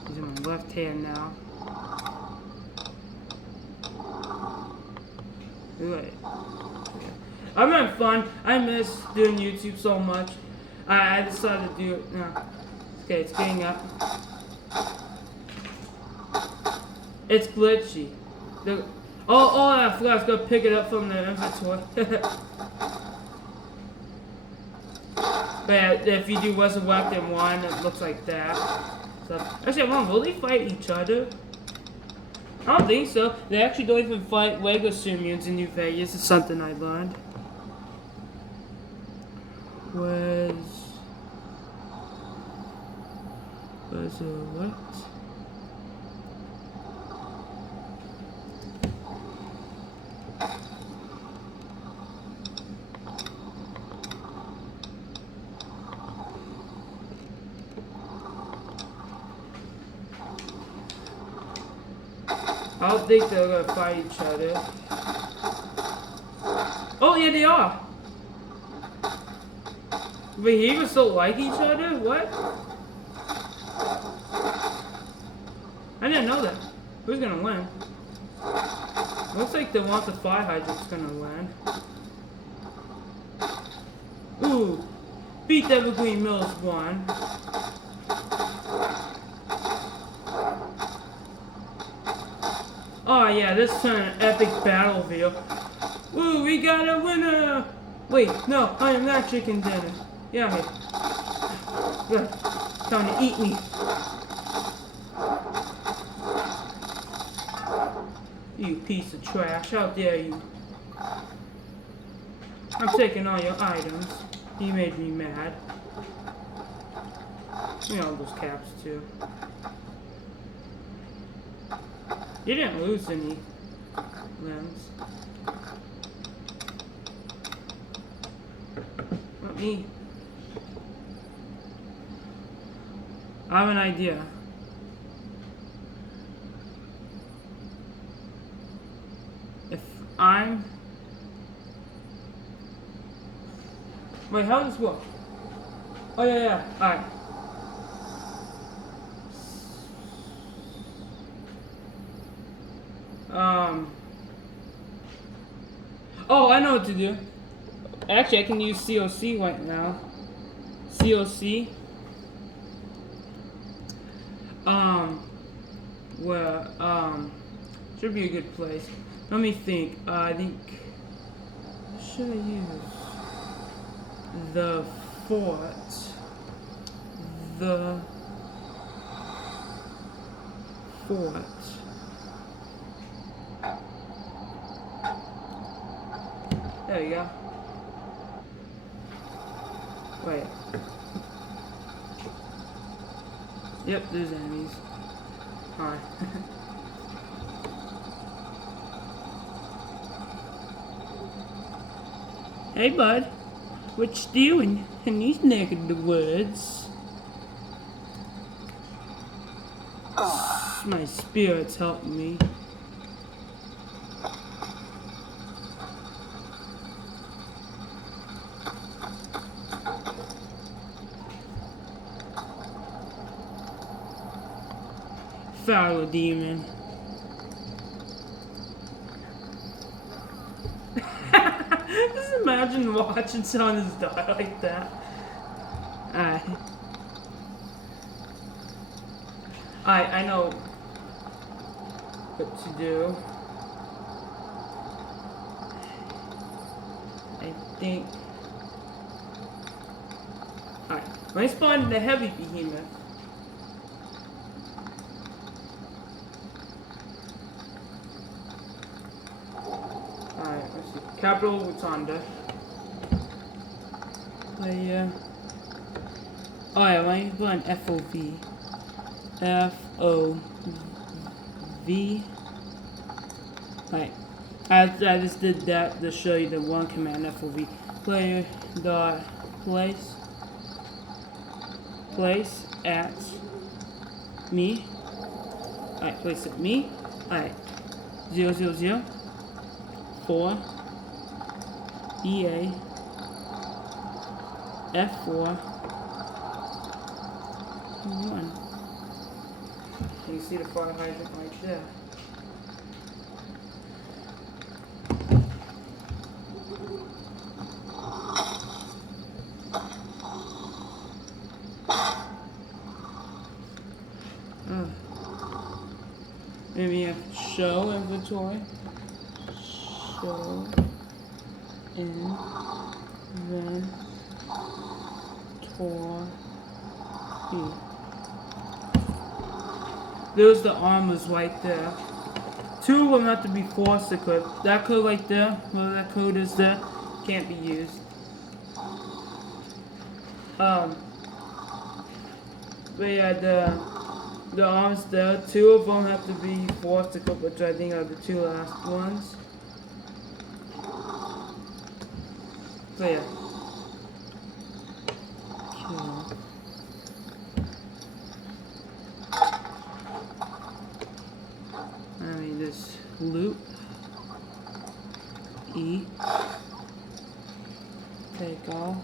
He's in my left hand now. Right. I'm having fun. I miss doing YouTube so much. I decided to do it now. Okay, it's getting up. It's glitchy. Oh, I forgot I was gonna pick it up from the inventory. But yeah, if you do Resurrected 1, it looks like that. So, actually, I'm wrong. Will they fight each other? I don't think so. They actually don't even fight Lego Simians in New Vegas. It's something I learned. What? I don't think they're gonna fight each other. Oh yeah, they are. Behemoths don't like each other? What? I didn't know that. Who's gonna win? Looks like the one with the fire hydrant's gonna win. Ooh, beat Evergreen Mills 1. Oh yeah, this is an epic battle video. Ooh, we got a winner! Wait, no, I am not chicken dinner. Yeah, here. Good. Time to eat me. You piece of trash, how dare you? I'm taking all your items. You made me mad. You know those caps too. You didn't lose any limbs. Let me... I have an idea. If I'm... Wait, how does this work? Oh yeah, alright. Oh, I know what to do. Actually, I can use COC right now. COC. Should be a good place. Let me think. I think... Should I use... The fort? The... Fort. There you go. Wait. Yep, there's enemies. Hi. Hey, bud. What you doing in these neck of the woods? My spirit's helping me. Foul demon. Just imagine watching someone just die like that. I know what to do. I think. Alright, when I spawn the heavy behemoth. Alright, let's see. Capital Rotunda. Oh yeah. Oh yeah, why you going FOV? FOV. Right. I just did that to show you the one command FOV. Player dot place at me. Alright, place at me. Alright. 000 4 EA F4 1. You see the fire hydrant right there. Maybe have show inventory. Show inventory. There's the armors right there. Two of them have to be forced equipped. That code right there, where that code is there, can't be used. But yeah, the arms there, two of them have to be forced equipped, which I think are the two last ones. So yeah. I mean this loop. E. Take off.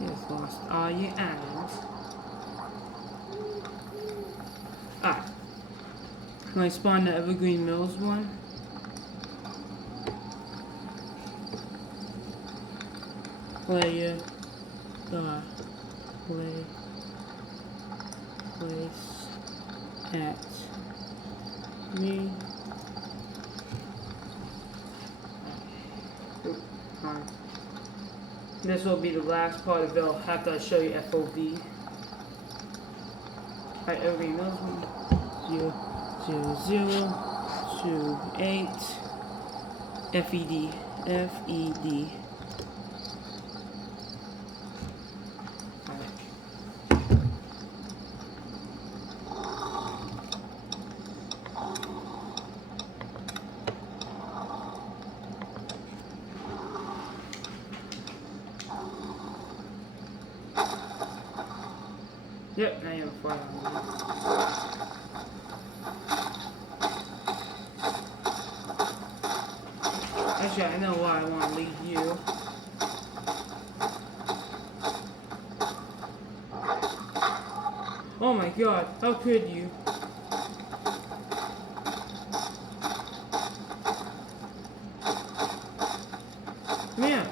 You've lost all your items. Ah. Can I spawn the Evergreen Mills one? Player. Place at me. This will be the last part of it after I show you FOV. Alright, Evergreen Mills 00028 FED. Yep, now you have a fire on. Actually, I know why I want to leave you. Oh my god, how could you? Come here.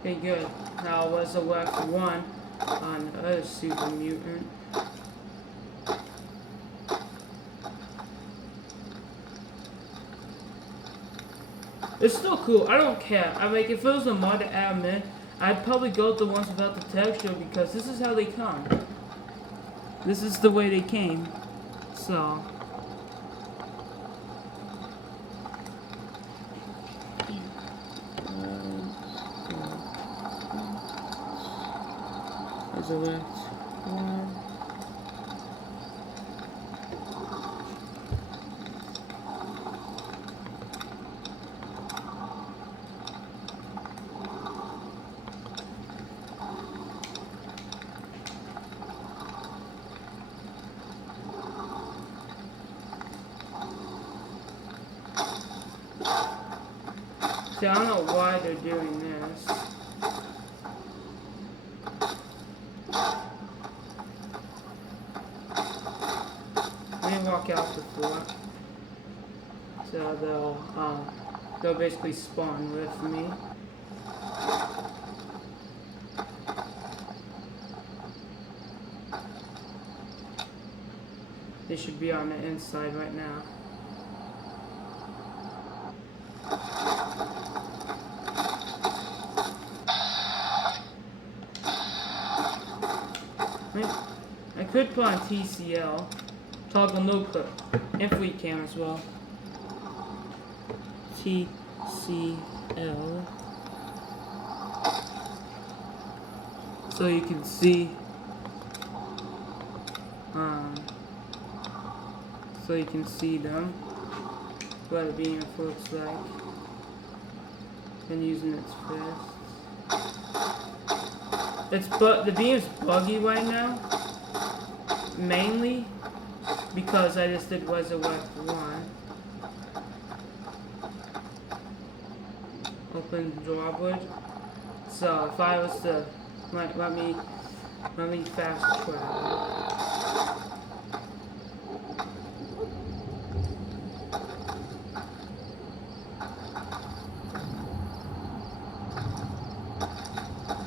Okay, good. Now was a left one on the other super mutant. It's still cool. I don't care. I mean, if it was a mod admin, I'd probably go with the ones without the texture because this is how they come. This is the way they came. So. There's a left one. See, I don't know why they're doing this. Let me walk out the fort. So they'll basically spawn with me. They should be on the inside right now. I could put on TCL, toggle no clip, and free cam as well. TCL. So you can see, them, what a beam looks like, and using its fists. The beam's buggy right now, mainly because I just did was a left one. Open drawbridge. So if I was to let me Let me fast travel.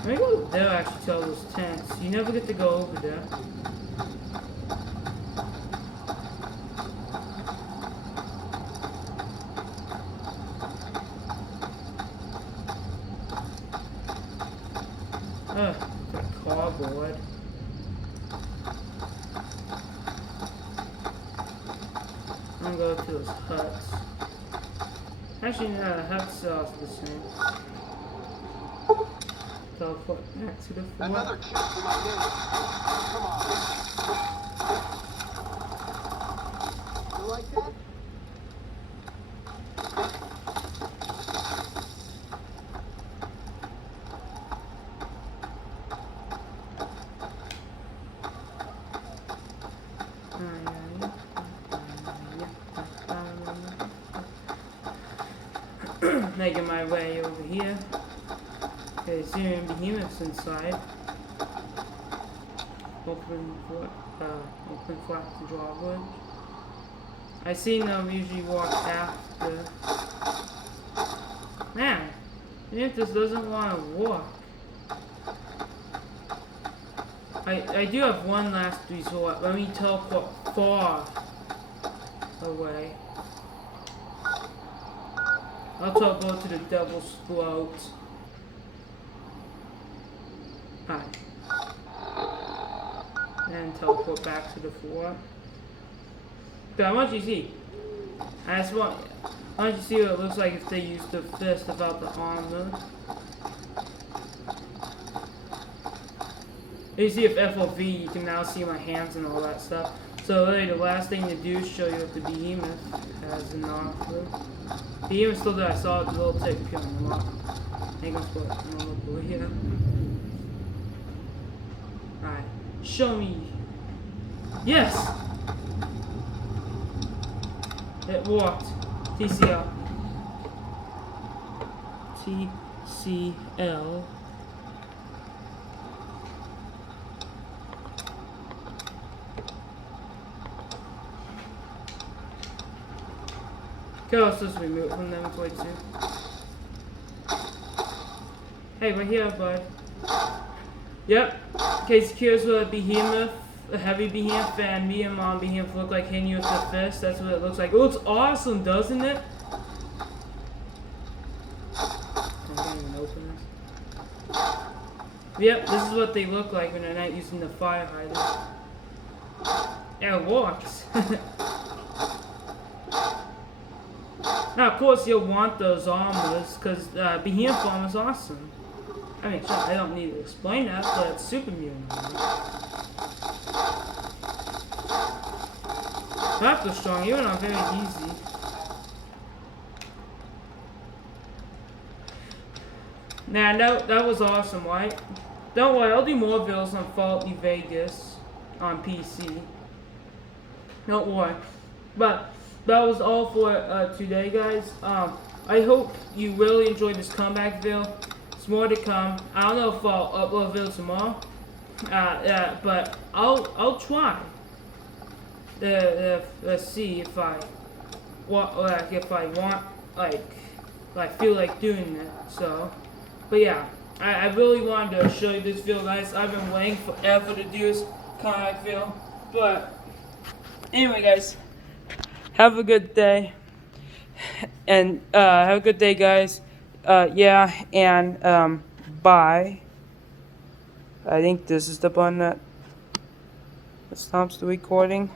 Let me go there actually to all those tents. You never get to go over there. Ugh, the cardboard. I'm gonna go to those huts. Actually, no, the huts are also the same. Teleport back to the fort. Another kill for my name. Come on. You like that? Making my way over here. Okay, Syrian behemoths inside. Open flap to draw wood. I seen them usually walk after. Man, Behemoths doesn't want to walk. I do have one last resort. Let me teleport far away. I'll go to the Devil's Throat. Alright. And teleport back to the fort. But I want you to see. I want you to see what it looks like if they use the fist without the armor. You see if FOV, you can now see my hands and all that stuff. So really the last thing to do is show you what the Behemoth has in offer. Behemoth still that I saw it, the little tick killing them off. I think I'm supposed to look over here. Alright, show me. Yes! It walked. TCL. TCL. Okay, let's just remove from them toy too. Hey, we're here, bud. Yep. Case curious what a behemoth, a heavy behemoth, and medium behemoth look like hitting you with the fist. That's what it looks like. Oh, it's awesome, doesn't it? I can't even open this. Yep, this is what they look like when they're not using the fire hydrant. Yeah, it works. Now, of course, you'll want those armors, because Behemoth armor is awesome. I mean, sure, I don't need to explain that, but it's super mutant. That was strong, even on very easy. Man, that was awesome, right? Don't worry, I'll do more videos on Fallout New Vegas on PC. Don't worry. But that was all for today, guys. I hope you really enjoyed this comeback video. There's more to come. I don't know if I'll upload a video tomorrow. But I'll try. Let's see if I want, I feel like doing it. So, but yeah, I really wanted to show you this video, guys. I've been waiting forever to do this comeback video. But anyway, guys. Have a good day, and have a good day, guys. Yeah, and bye. I think this is the button that stops the recording.